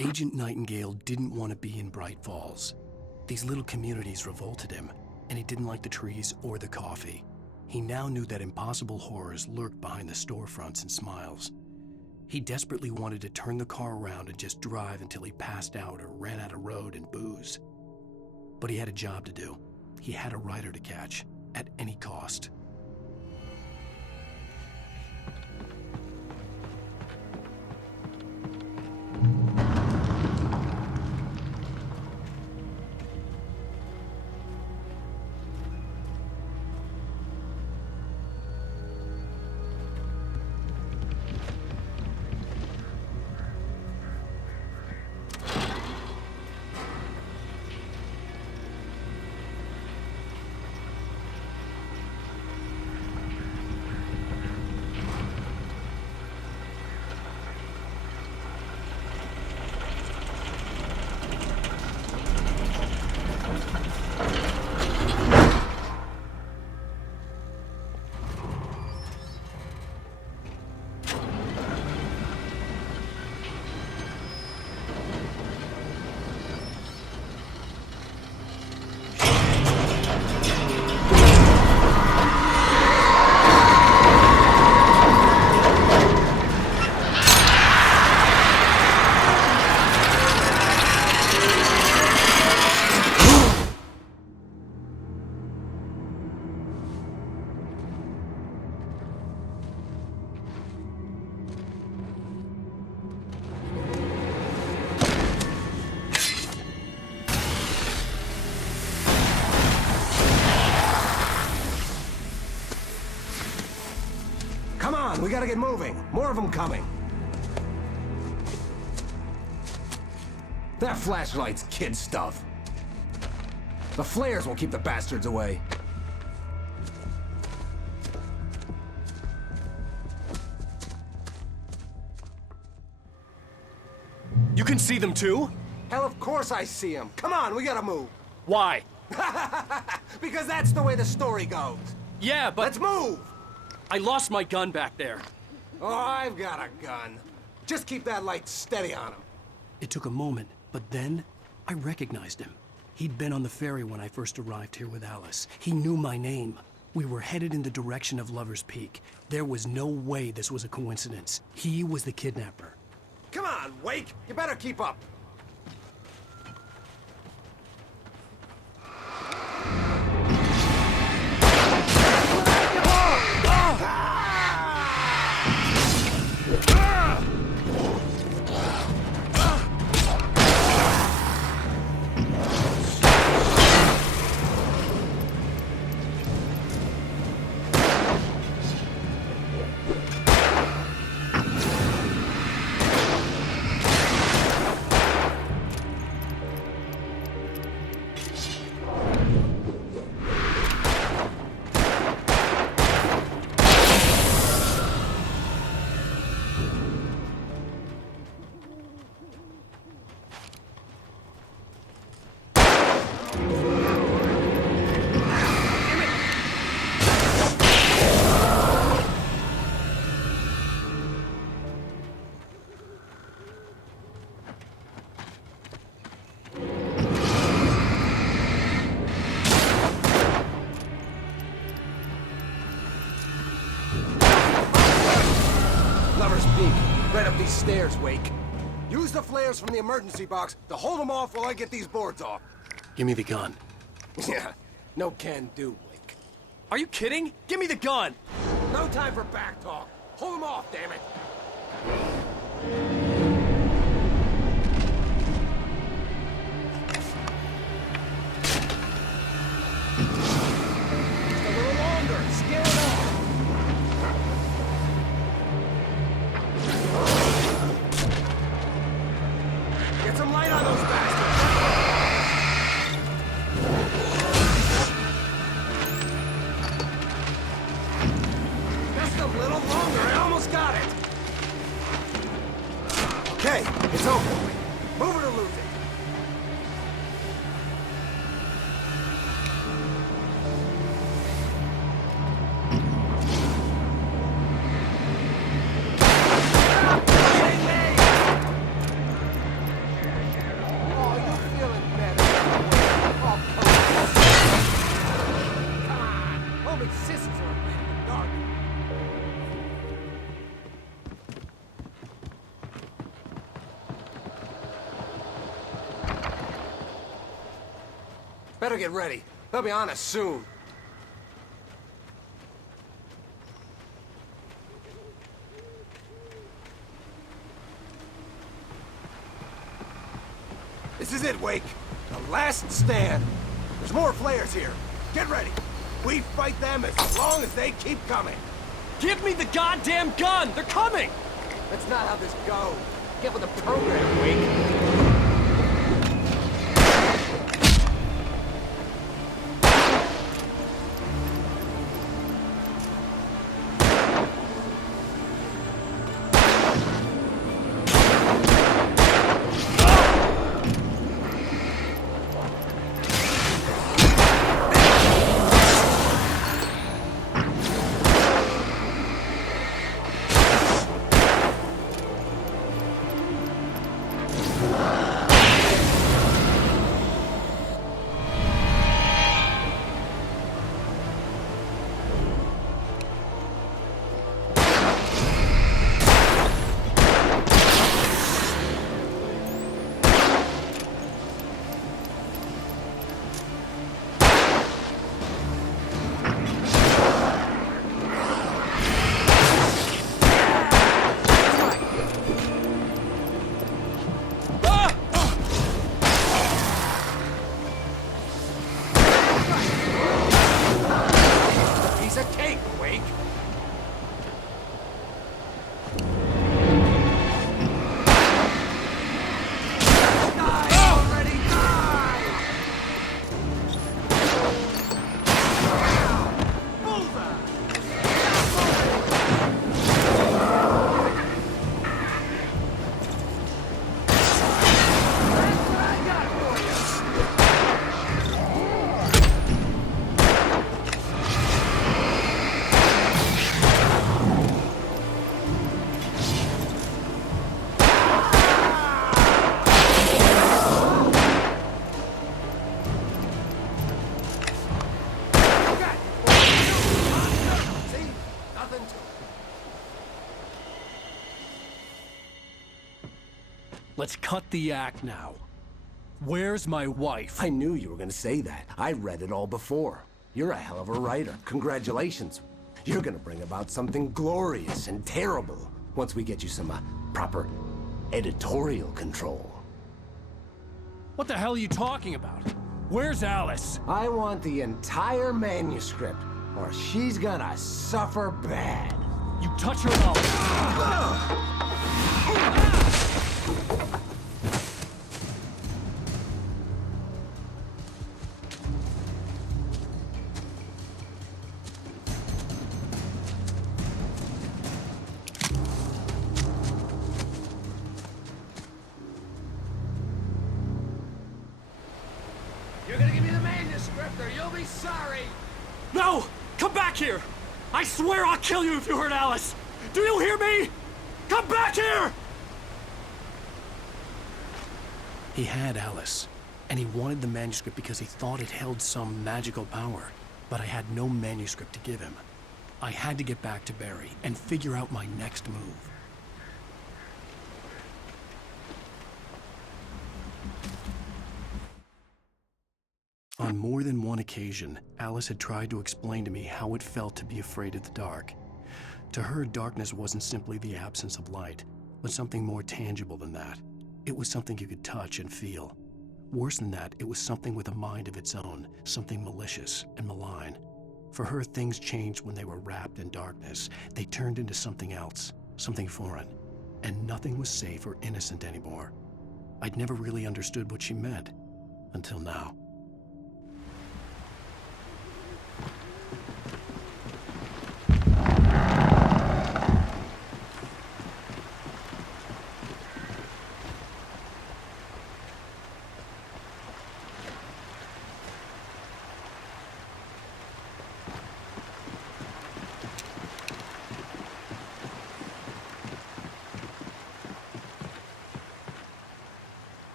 Agent Nightingale didn't want to be in Bright Falls. These little communities revolted him, and he didn't like the trees or the coffee. He now knew that impossible horrors lurked behind the storefronts and smiles. He desperately wanted to turn the car around and just drive until he passed out or ran out of road and booze. But he had a job to do. He had a rider to catch, at any cost. We gotta get moving. More of them coming. That flashlight's kid stuff. The flares will keep the bastards away. You can see them too? Hell, of course I see them. Come on, we gotta move. Why? Because that's the way the story goes. Yeah, but... Let's move! I lost my gun back there. Oh, I've got a gun. Just keep that light steady on him. It took a moment, but then I recognized him. He'd been on the ferry when I first arrived here with Alice. He knew my name. We were headed in the direction of Lover's Peak. There was no way this was a coincidence. He was the kidnapper. Come on, Wake! You better keep up. Stairs, Wake. Use the flares from the emergency box to hold them off while I get these boards off. Give me the gun. Yeah, no can do, Wake. Are you kidding? Give me the gun! No time for back talk. Hold them off, damn it. Just a little longer. Scare it off. Get some light on those bastards! Just a little longer, I almost got it! Okay, it's over. Move it or lose it. Better get ready. They'll be on us soon. This is it, Wake. The last stand. There's more flares here. Get ready. We fight them as long as they keep coming. Give me the goddamn gun! They're coming! That's not how this goes. Get with the program, Wake. Let's cut the act now. Where's my wife? I knew you were gonna say that. I read it all before. You're a hell of a writer. Congratulations. You're gonna bring about something glorious and terrible once we get you some proper editorial control. What the hell are you talking about? Where's Alice? I want the entire manuscript, or she's gonna suffer bad. You touch her now. You're gonna give me the manuscript or you'll be sorry! No! Come back here! I swear I'll kill you if you hurt Alice! Do you hear me? Come back here! He had Alice, and he wanted the manuscript because he thought it held some magical power. But I had no manuscript to give him. I had to get back to Barry and figure out my next move. On more than one occasion, Alice had tried to explain to me how it felt to be afraid of the dark. To her, darkness wasn't simply the absence of light, but something more tangible than that. It was something you could touch and feel. Worse than that, it was something with a mind of its own, something malicious and malign. For her, things changed when they were wrapped in darkness. They turned into something else, something foreign, and nothing was safe or innocent anymore. I'd never really understood what she meant, until now.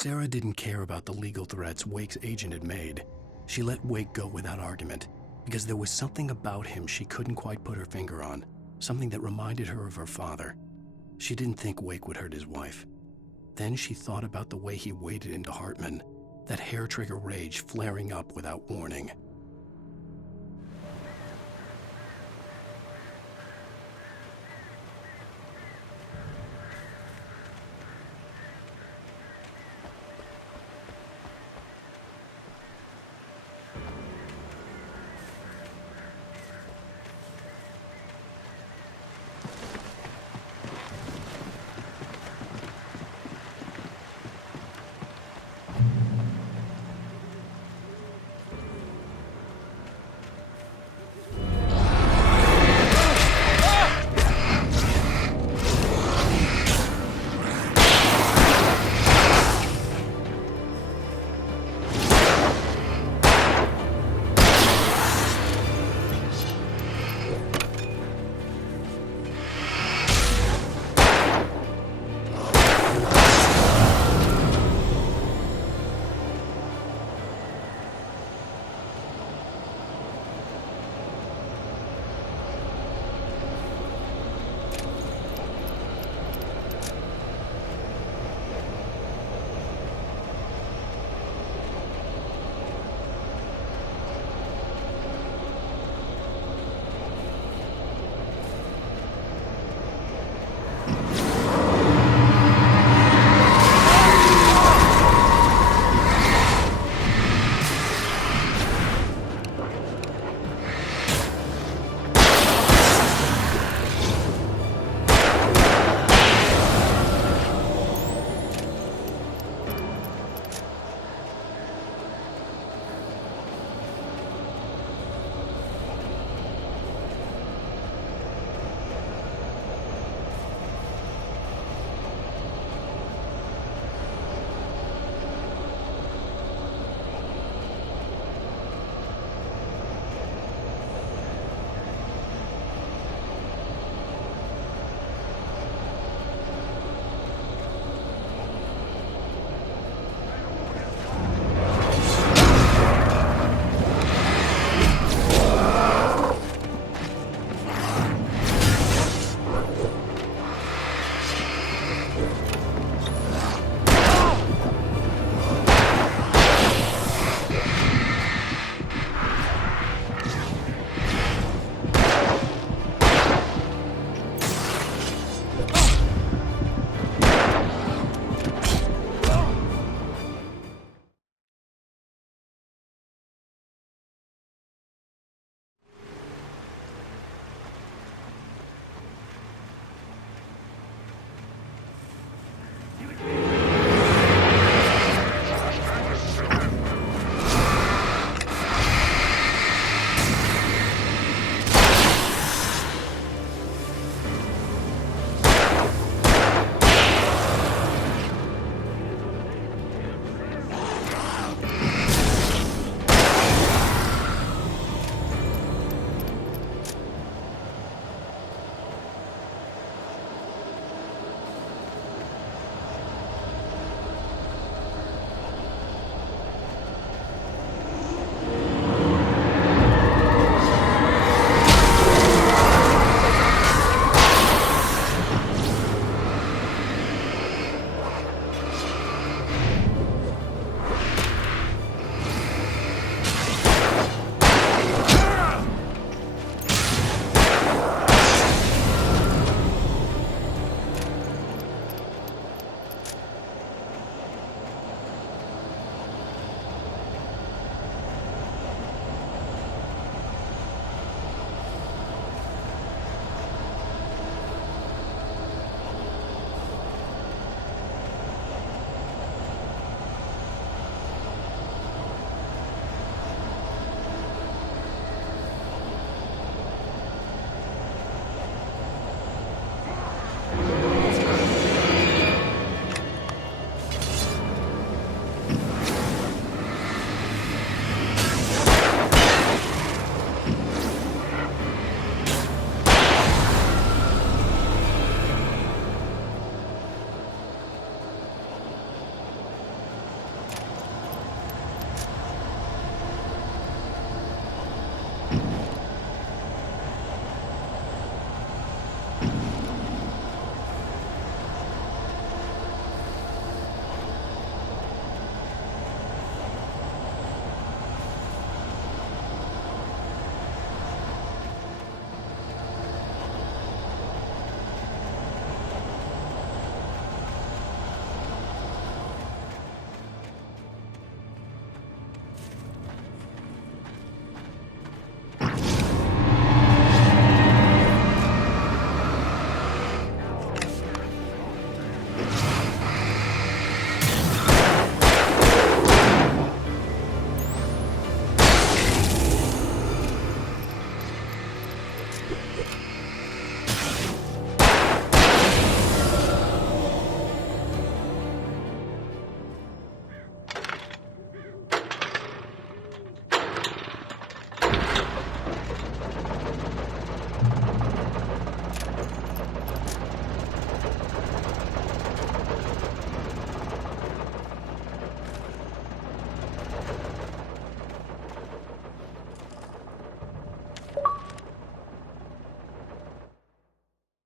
Sarah didn't care about the legal threats Wake's agent had made. She let Wake go without argument, because there was something about him she couldn't quite put her finger on, something that reminded her of her father. She didn't think Wake would hurt his wife. Then she thought about the way he waded into Hartman, that hair-trigger rage flaring up without warning.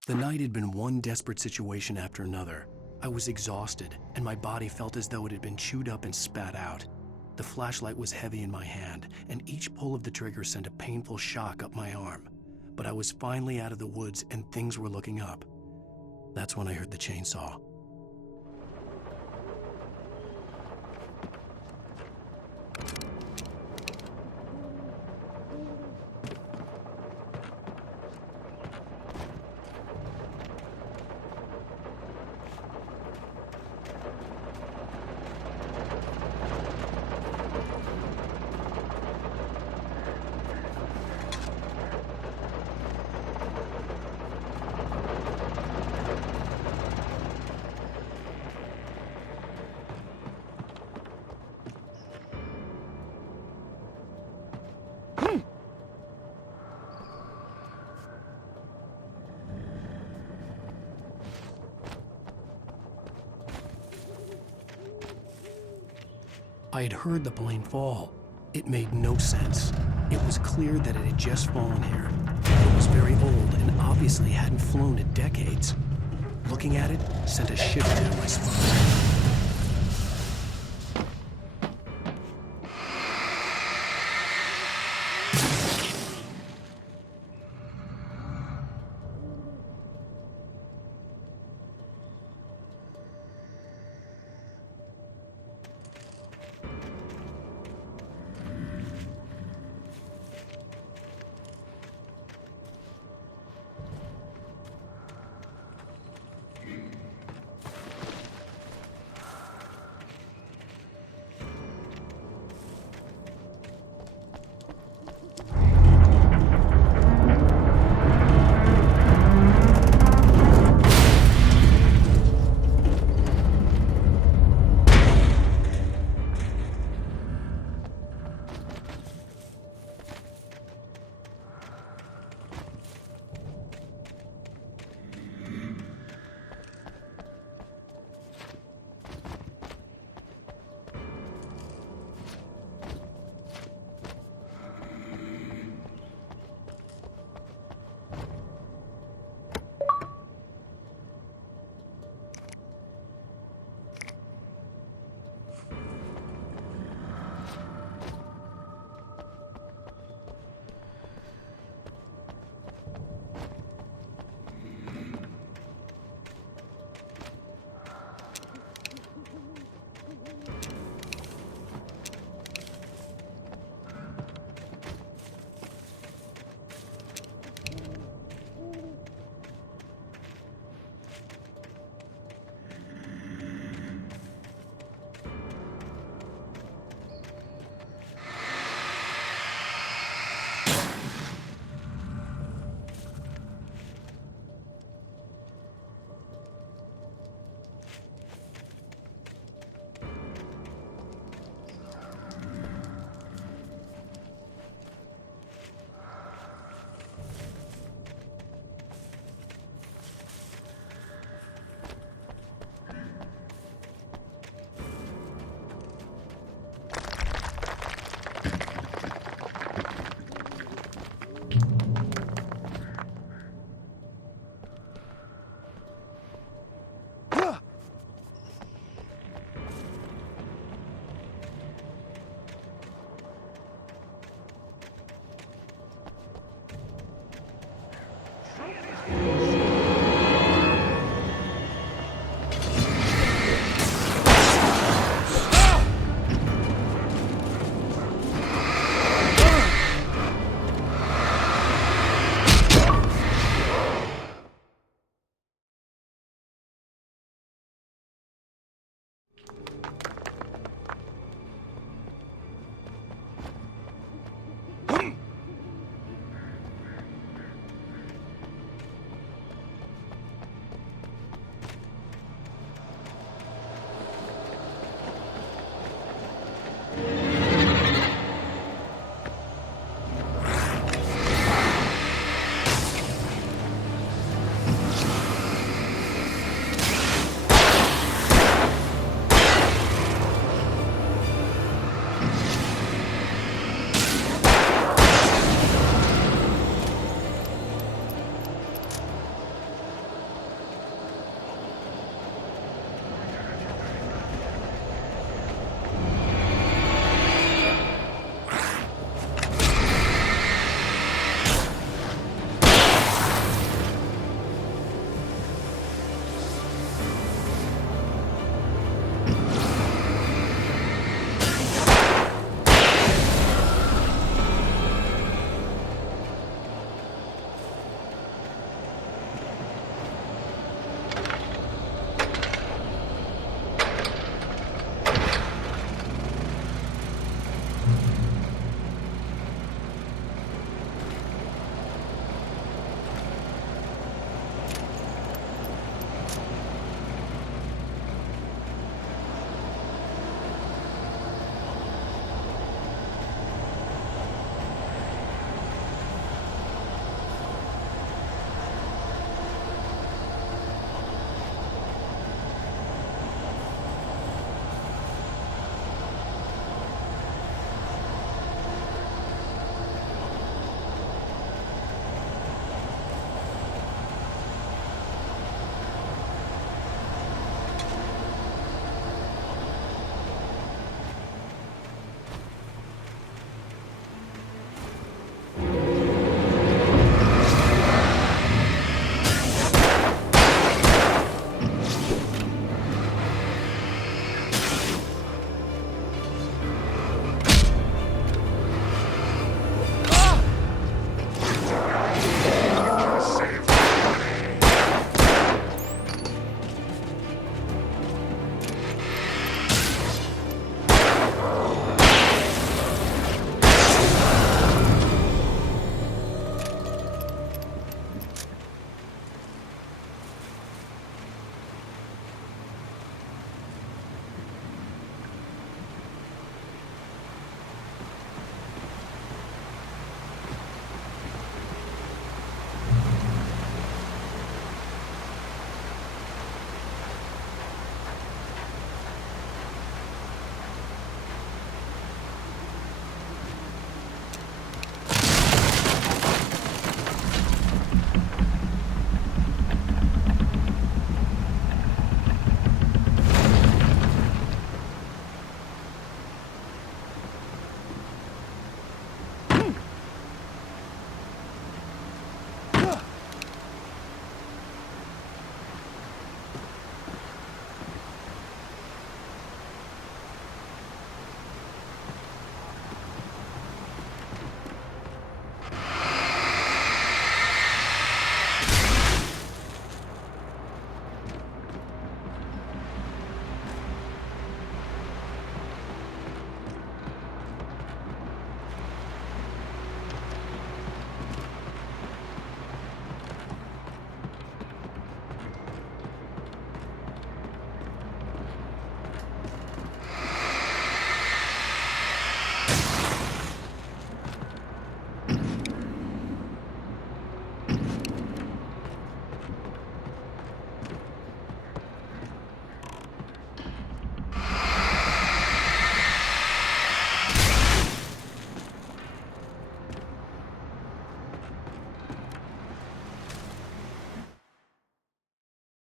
The night had been one desperate situation after another. I was exhausted, and my body felt as though it had been chewed up and spat out. The flashlight was heavy in my hand, and each pull of the trigger sent a painful shock up my arm. But I was finally out of the woods, and things were looking up. That's when I heard the chainsaw. I had heard the plane fall. It made no sense. It was clear that it had just fallen here. It was very old and obviously hadn't flown in decades. Looking at it sent a shiver down my spine.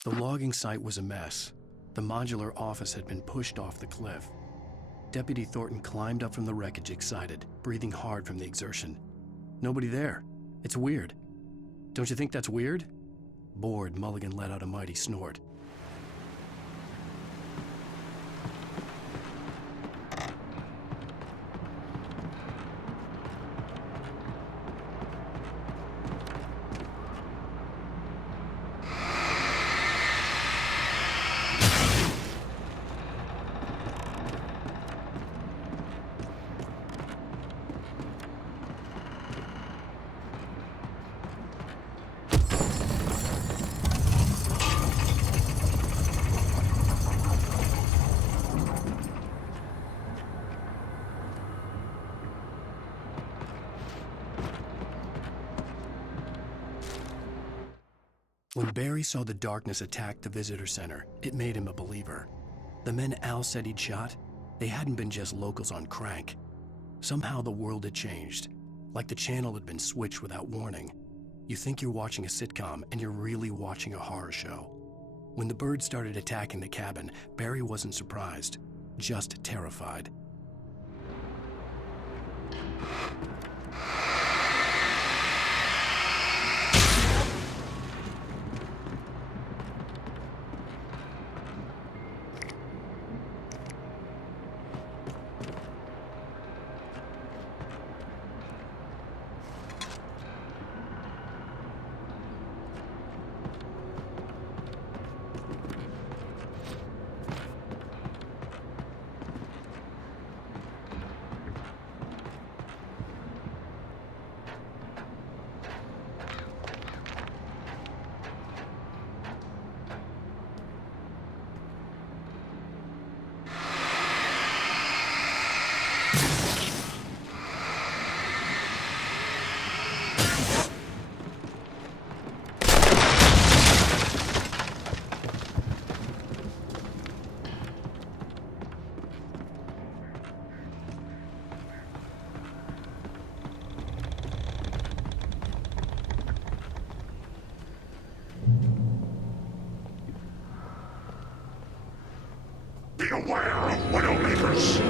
The logging site was a mess. The modular office had been pushed off the cliff. Deputy Thornton climbed up from the wreckage excited, breathing hard from the exertion. Nobody there. It's weird. Don't you think that's weird? Bored, Mulligan let out a mighty snort. When Barry saw the darkness attack the visitor center, it made him a believer. The men Al said he'd shot, they hadn't been just locals on crank. Somehow the world had changed, like the channel had been switched without warning. You think you're watching a sitcom, and you're really watching a horror show. When the birds started attacking the cabin, Barry wasn't surprised, just terrified. Beware of Widowmakers!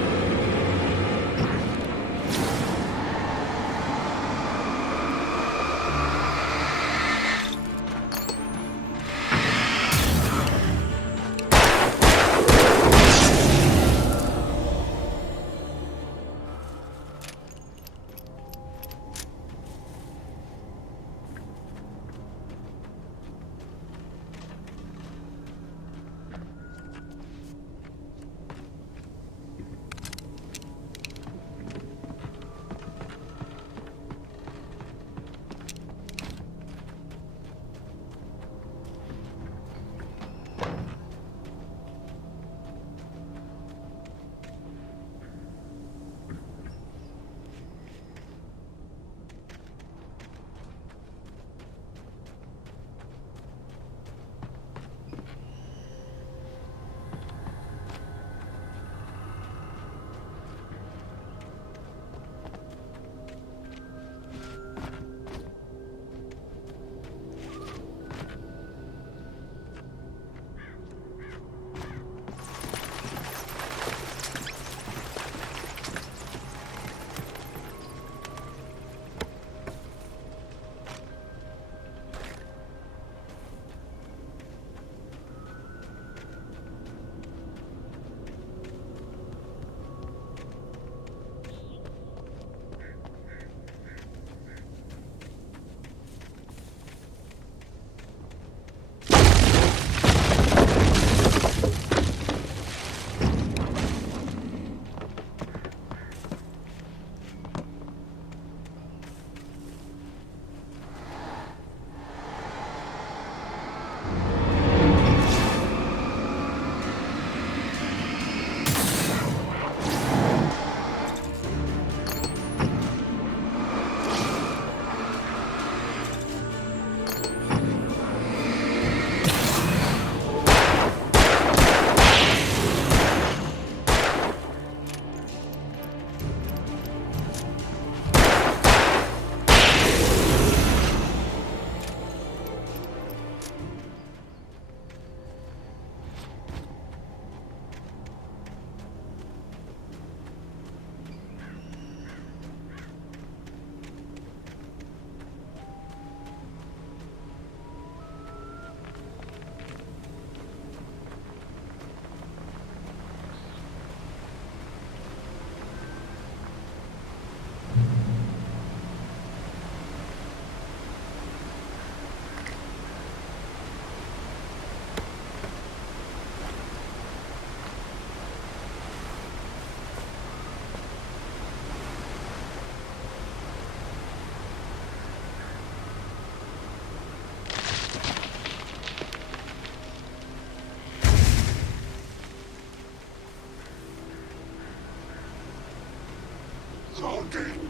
Working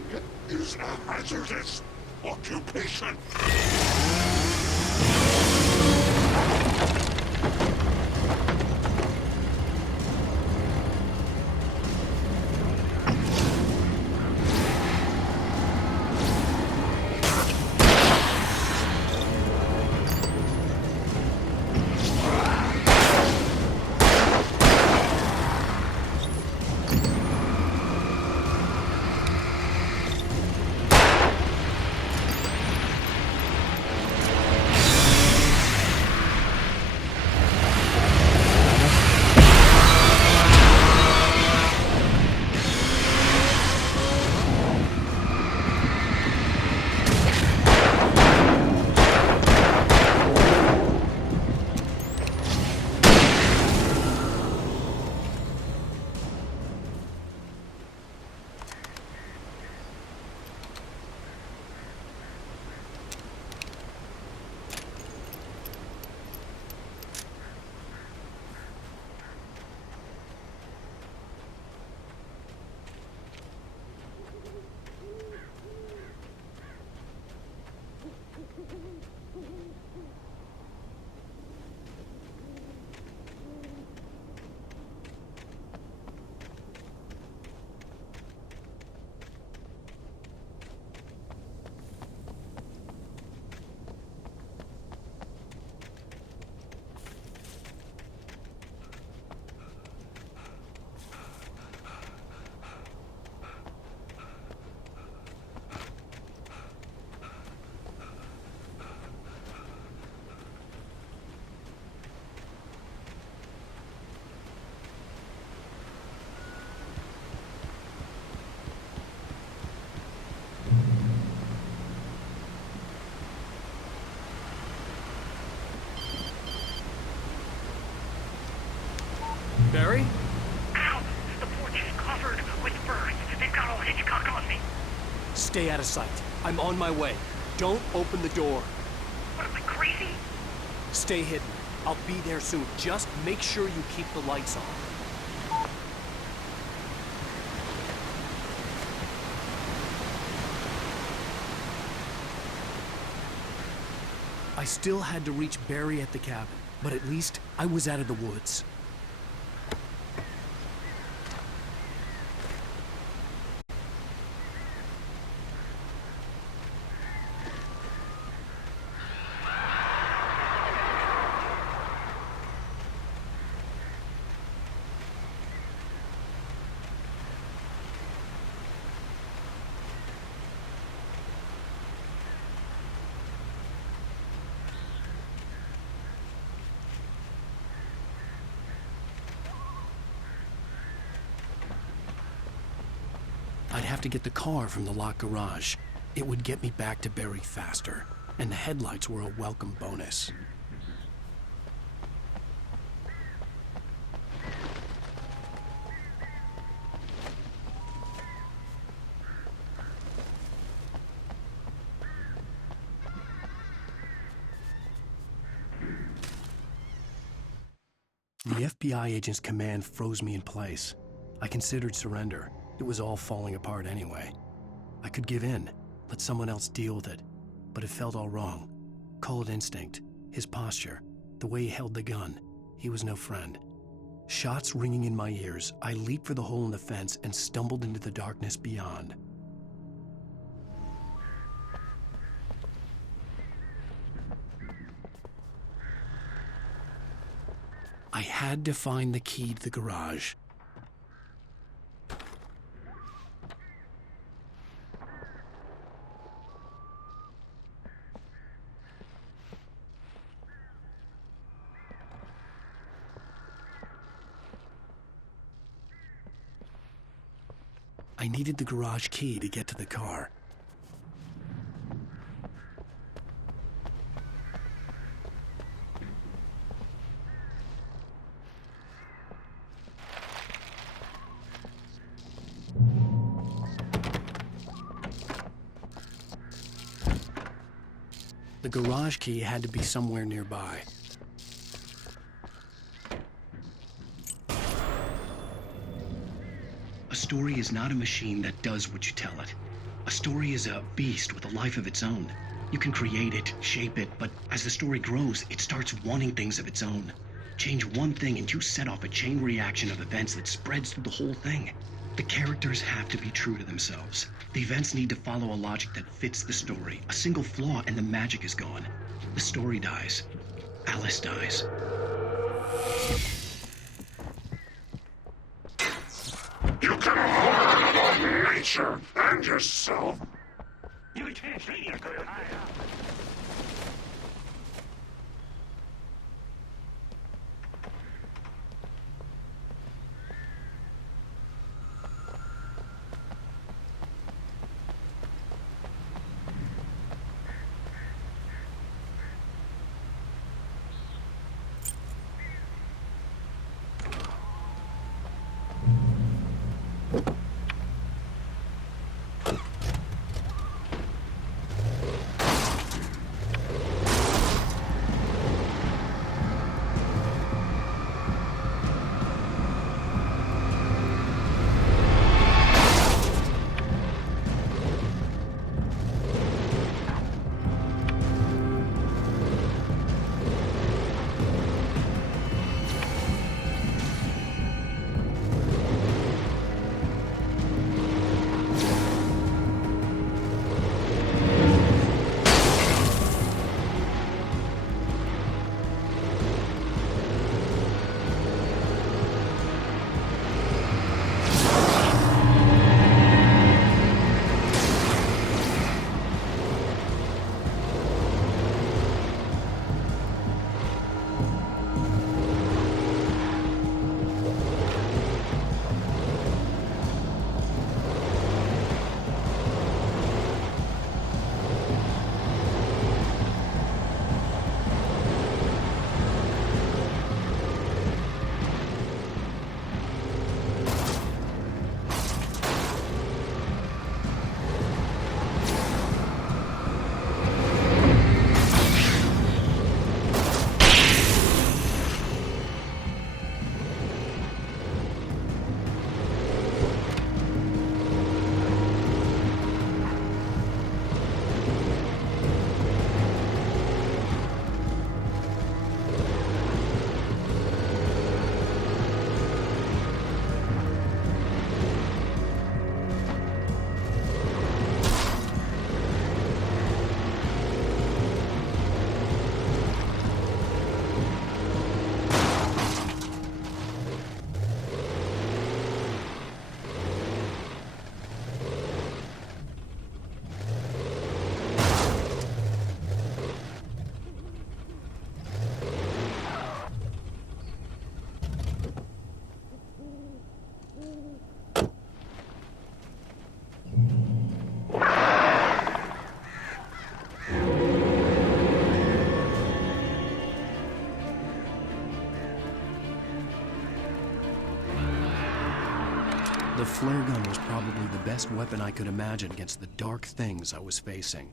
is a hazardous occupation. Barry? Ow! The porch is covered with birds. They've got all Hitchcock on me. Stay out of sight. I'm on my way. Don't open the door. What, am I crazy? Stay hidden. I'll be there soon. Just make sure you keep the lights on. I still had to reach Barry at the cabin, but at least I was out of the woods. I'd have to get the car from the locked garage. It would get me back to Barry faster, and the headlights were a welcome bonus. The FBI agent's command froze me in place. I considered surrender. It was all falling apart anyway. I could give in, let someone else deal with it, but it felt all wrong. Call it instinct, his posture, the way he held the gun. He was no friend. Shots ringing in my ears, I leaped for the hole in the fence and stumbled into the darkness beyond. I had to find the key to the garage. I needed the garage key to get to the car. The garage key had to be somewhere nearby. story is not a machine that does what you tell it. A story is a beast with a life of its own. You can create it, shape it, but as the story grows, it starts wanting things of its own. Change one thing and you set off a chain reaction of events that spreads through the whole thing. The characters have to be true to themselves. The events need to follow a logic that fits the story. A single flaw and the magic is gone. The story dies. Alice dies. You can harm nature and yourself. You can't see your good. The flare gun was probably the best weapon I could imagine against the dark things I was facing.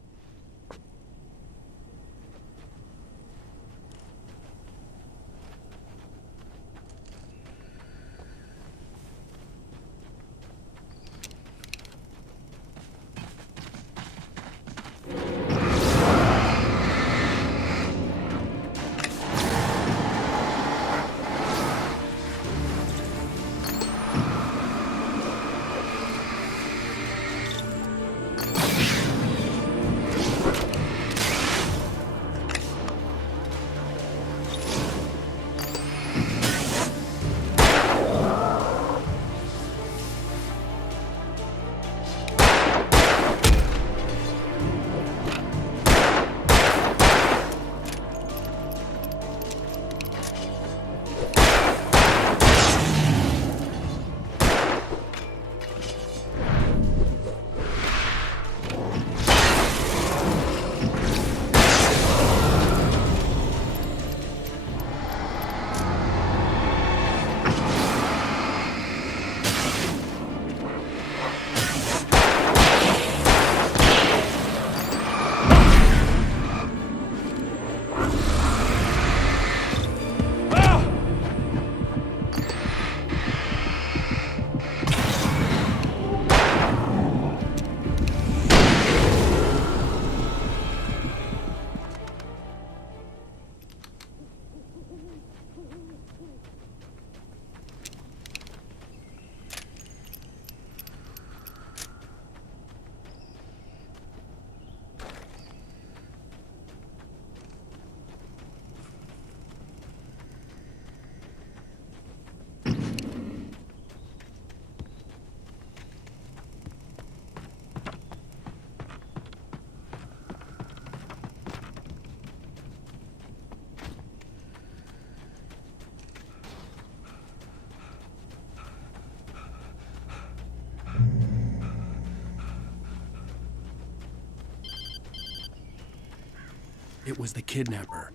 It was the kidnapper.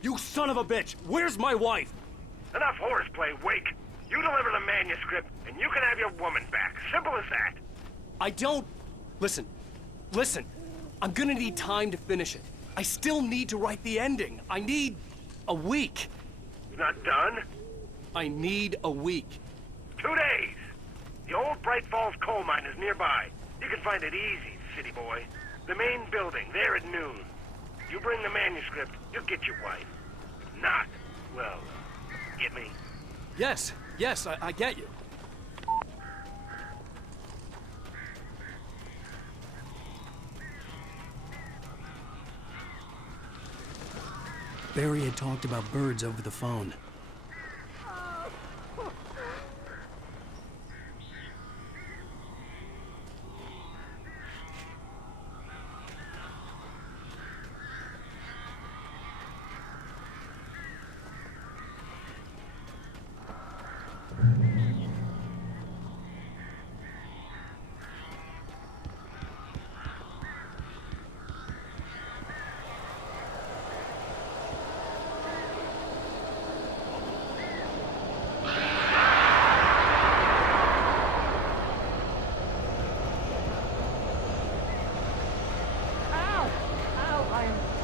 You son of a bitch! Where's my wife? Enough horseplay, Wake. You deliver the manuscript, and you can have your woman back. Simple as that. I don't... Listen. I'm gonna need time to finish it. I still need to write the ending. I need a week. Not done? I need a week. 2 days. The old Bright Falls coal mine is nearby. You can find it easy, city boy. The main building, there at noon. You bring the manuscript, you'll get your wife. If not, well, get me? Yes, I get you. Barry had talked about birds over the phone.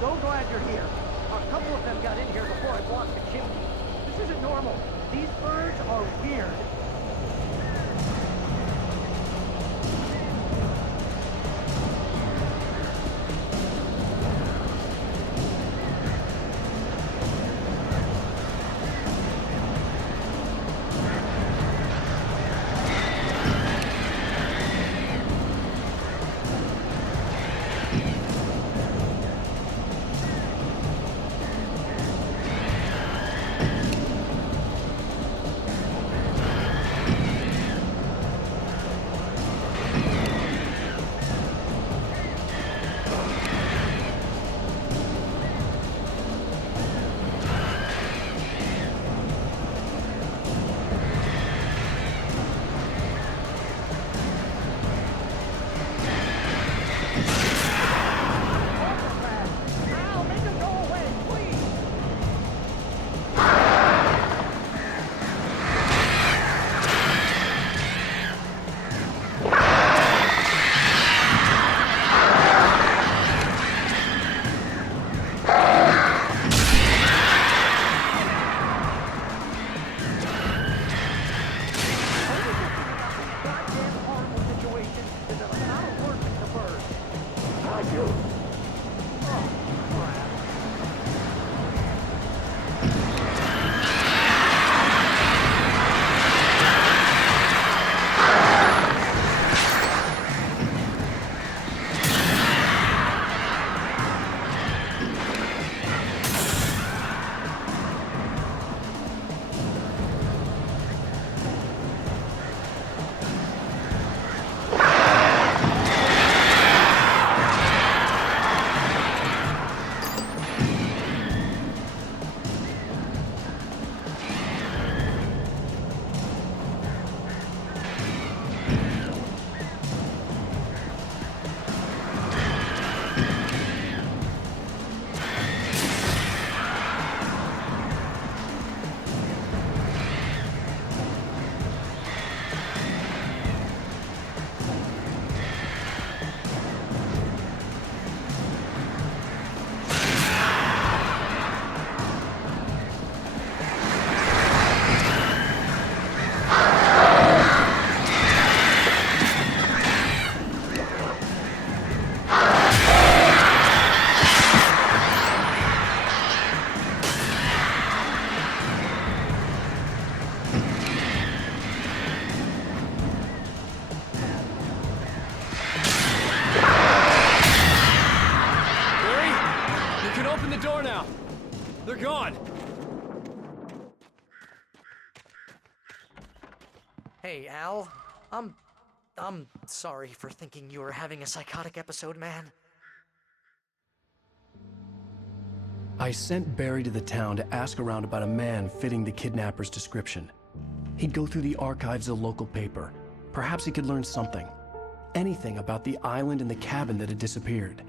So glad you're here. A couple of them got in here before I blocked the chimney. This isn't normal. These birds are weird. They're gone! Hey, Al. I'm sorry for thinking you were having a psychotic episode, man. I sent Barry to the town to ask around about a man fitting the kidnapper's description. He'd go through the archives of the local paper. Perhaps he could learn something. Anything about the island and the cabin that had disappeared.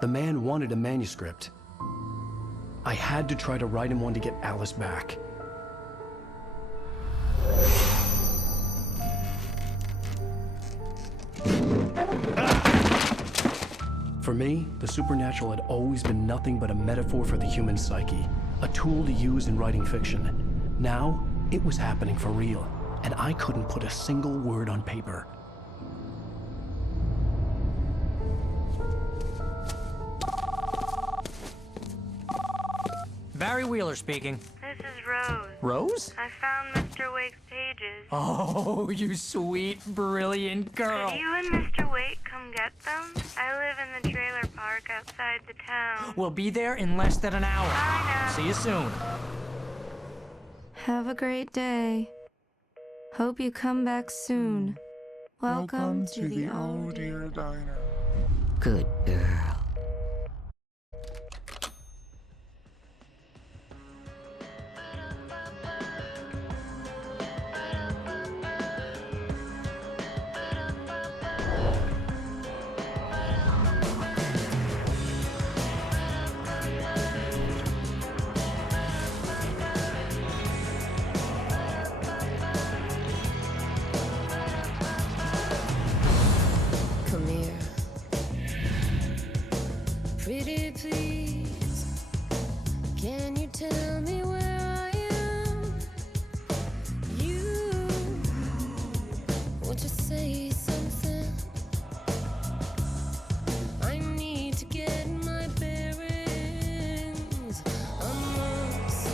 The man wanted a manuscript. I had to try to write him one to get Alice back. For me, the supernatural had always been nothing but a metaphor for the human psyche, a tool to use in writing fiction. Now, it was happening for real, and I couldn't put a single word on paper. Barry Wheeler speaking. This is Rose. Rose? I found Mr. Wake's pages. Oh, you sweet, brilliant girl. Could you and Mr. Wake come get them? I live in the trailer park outside the town. We'll be there in less than an hour. Bye now. See you soon. Have a great day. Hope you come back soon. Welcome to the Oh Dear Diner. Good girl. Come here. Pretty please, can you tell me where I am? You, won't you say something? I need to get my bearings amongst,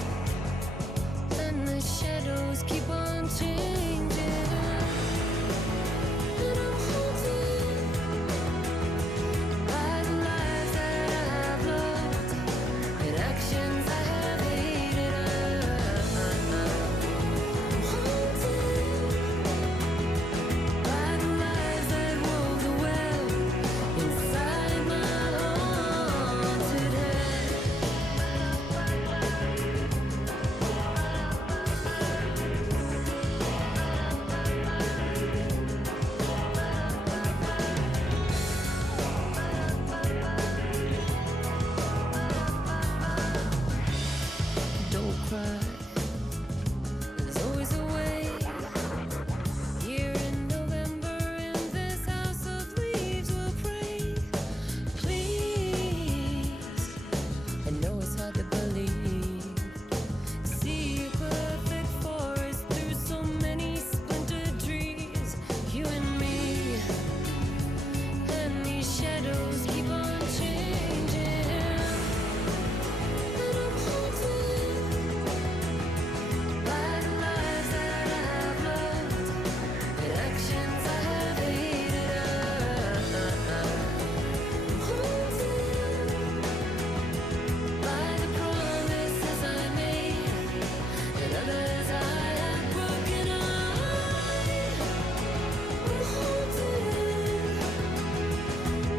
and the shadows keep on changing. And I'm haunted by the lies that I have loved and actions I have hated. I'm haunted by the lies that wove the web inside my haunted head. Don't cry. There's always a way. Here in November, in this house of leaves, we'll pray. Please, I know it's hard to believe. See a perfect forest through so many splintered trees. You and me, and these shadows keep on changing. And I'm haunted by the lies that I have loved and actions I have hated. I'm haunted by the promises I made and others I have broken. I'm haunted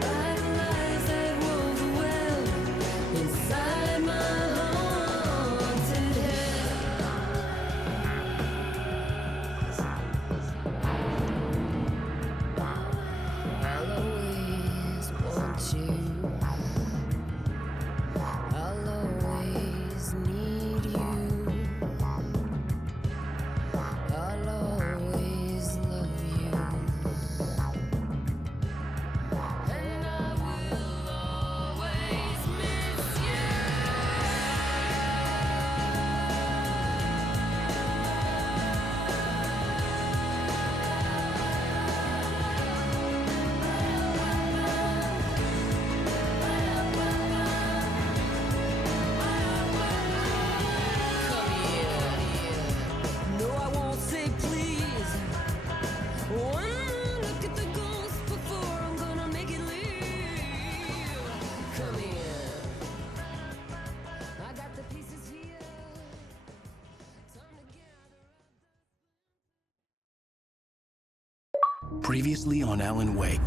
by the lies that wove the web inside my haunted head. I'll always want you. I'll always need you. I'll always love you. And I will always miss you. Come here. No, I won't say please. One more look at the ghost before I'm gonna make it leave. Come here. I got the pieces here. Previously on Alan Wake,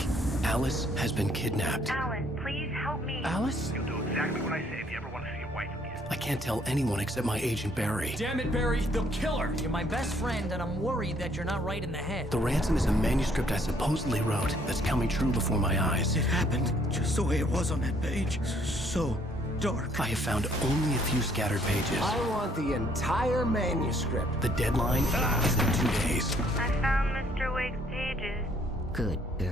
Alice has been kidnapped. Alan, please help me. Alice? You'll do exactly what I say if you ever want to see your wife wife again. I can't tell anyone except my agent Barry. Damn it, Barry, they'll kill her. You're my best friend, and I'm worried that you're not right in the head. The ransom is a manuscript I supposedly wrote that's coming true before my eyes. It happened just the way it was on that page. So dark. I have found only a few scattered pages. I want the entire manuscript. The deadline is in 2 days. I found Mr. Wake's pages. Good girl.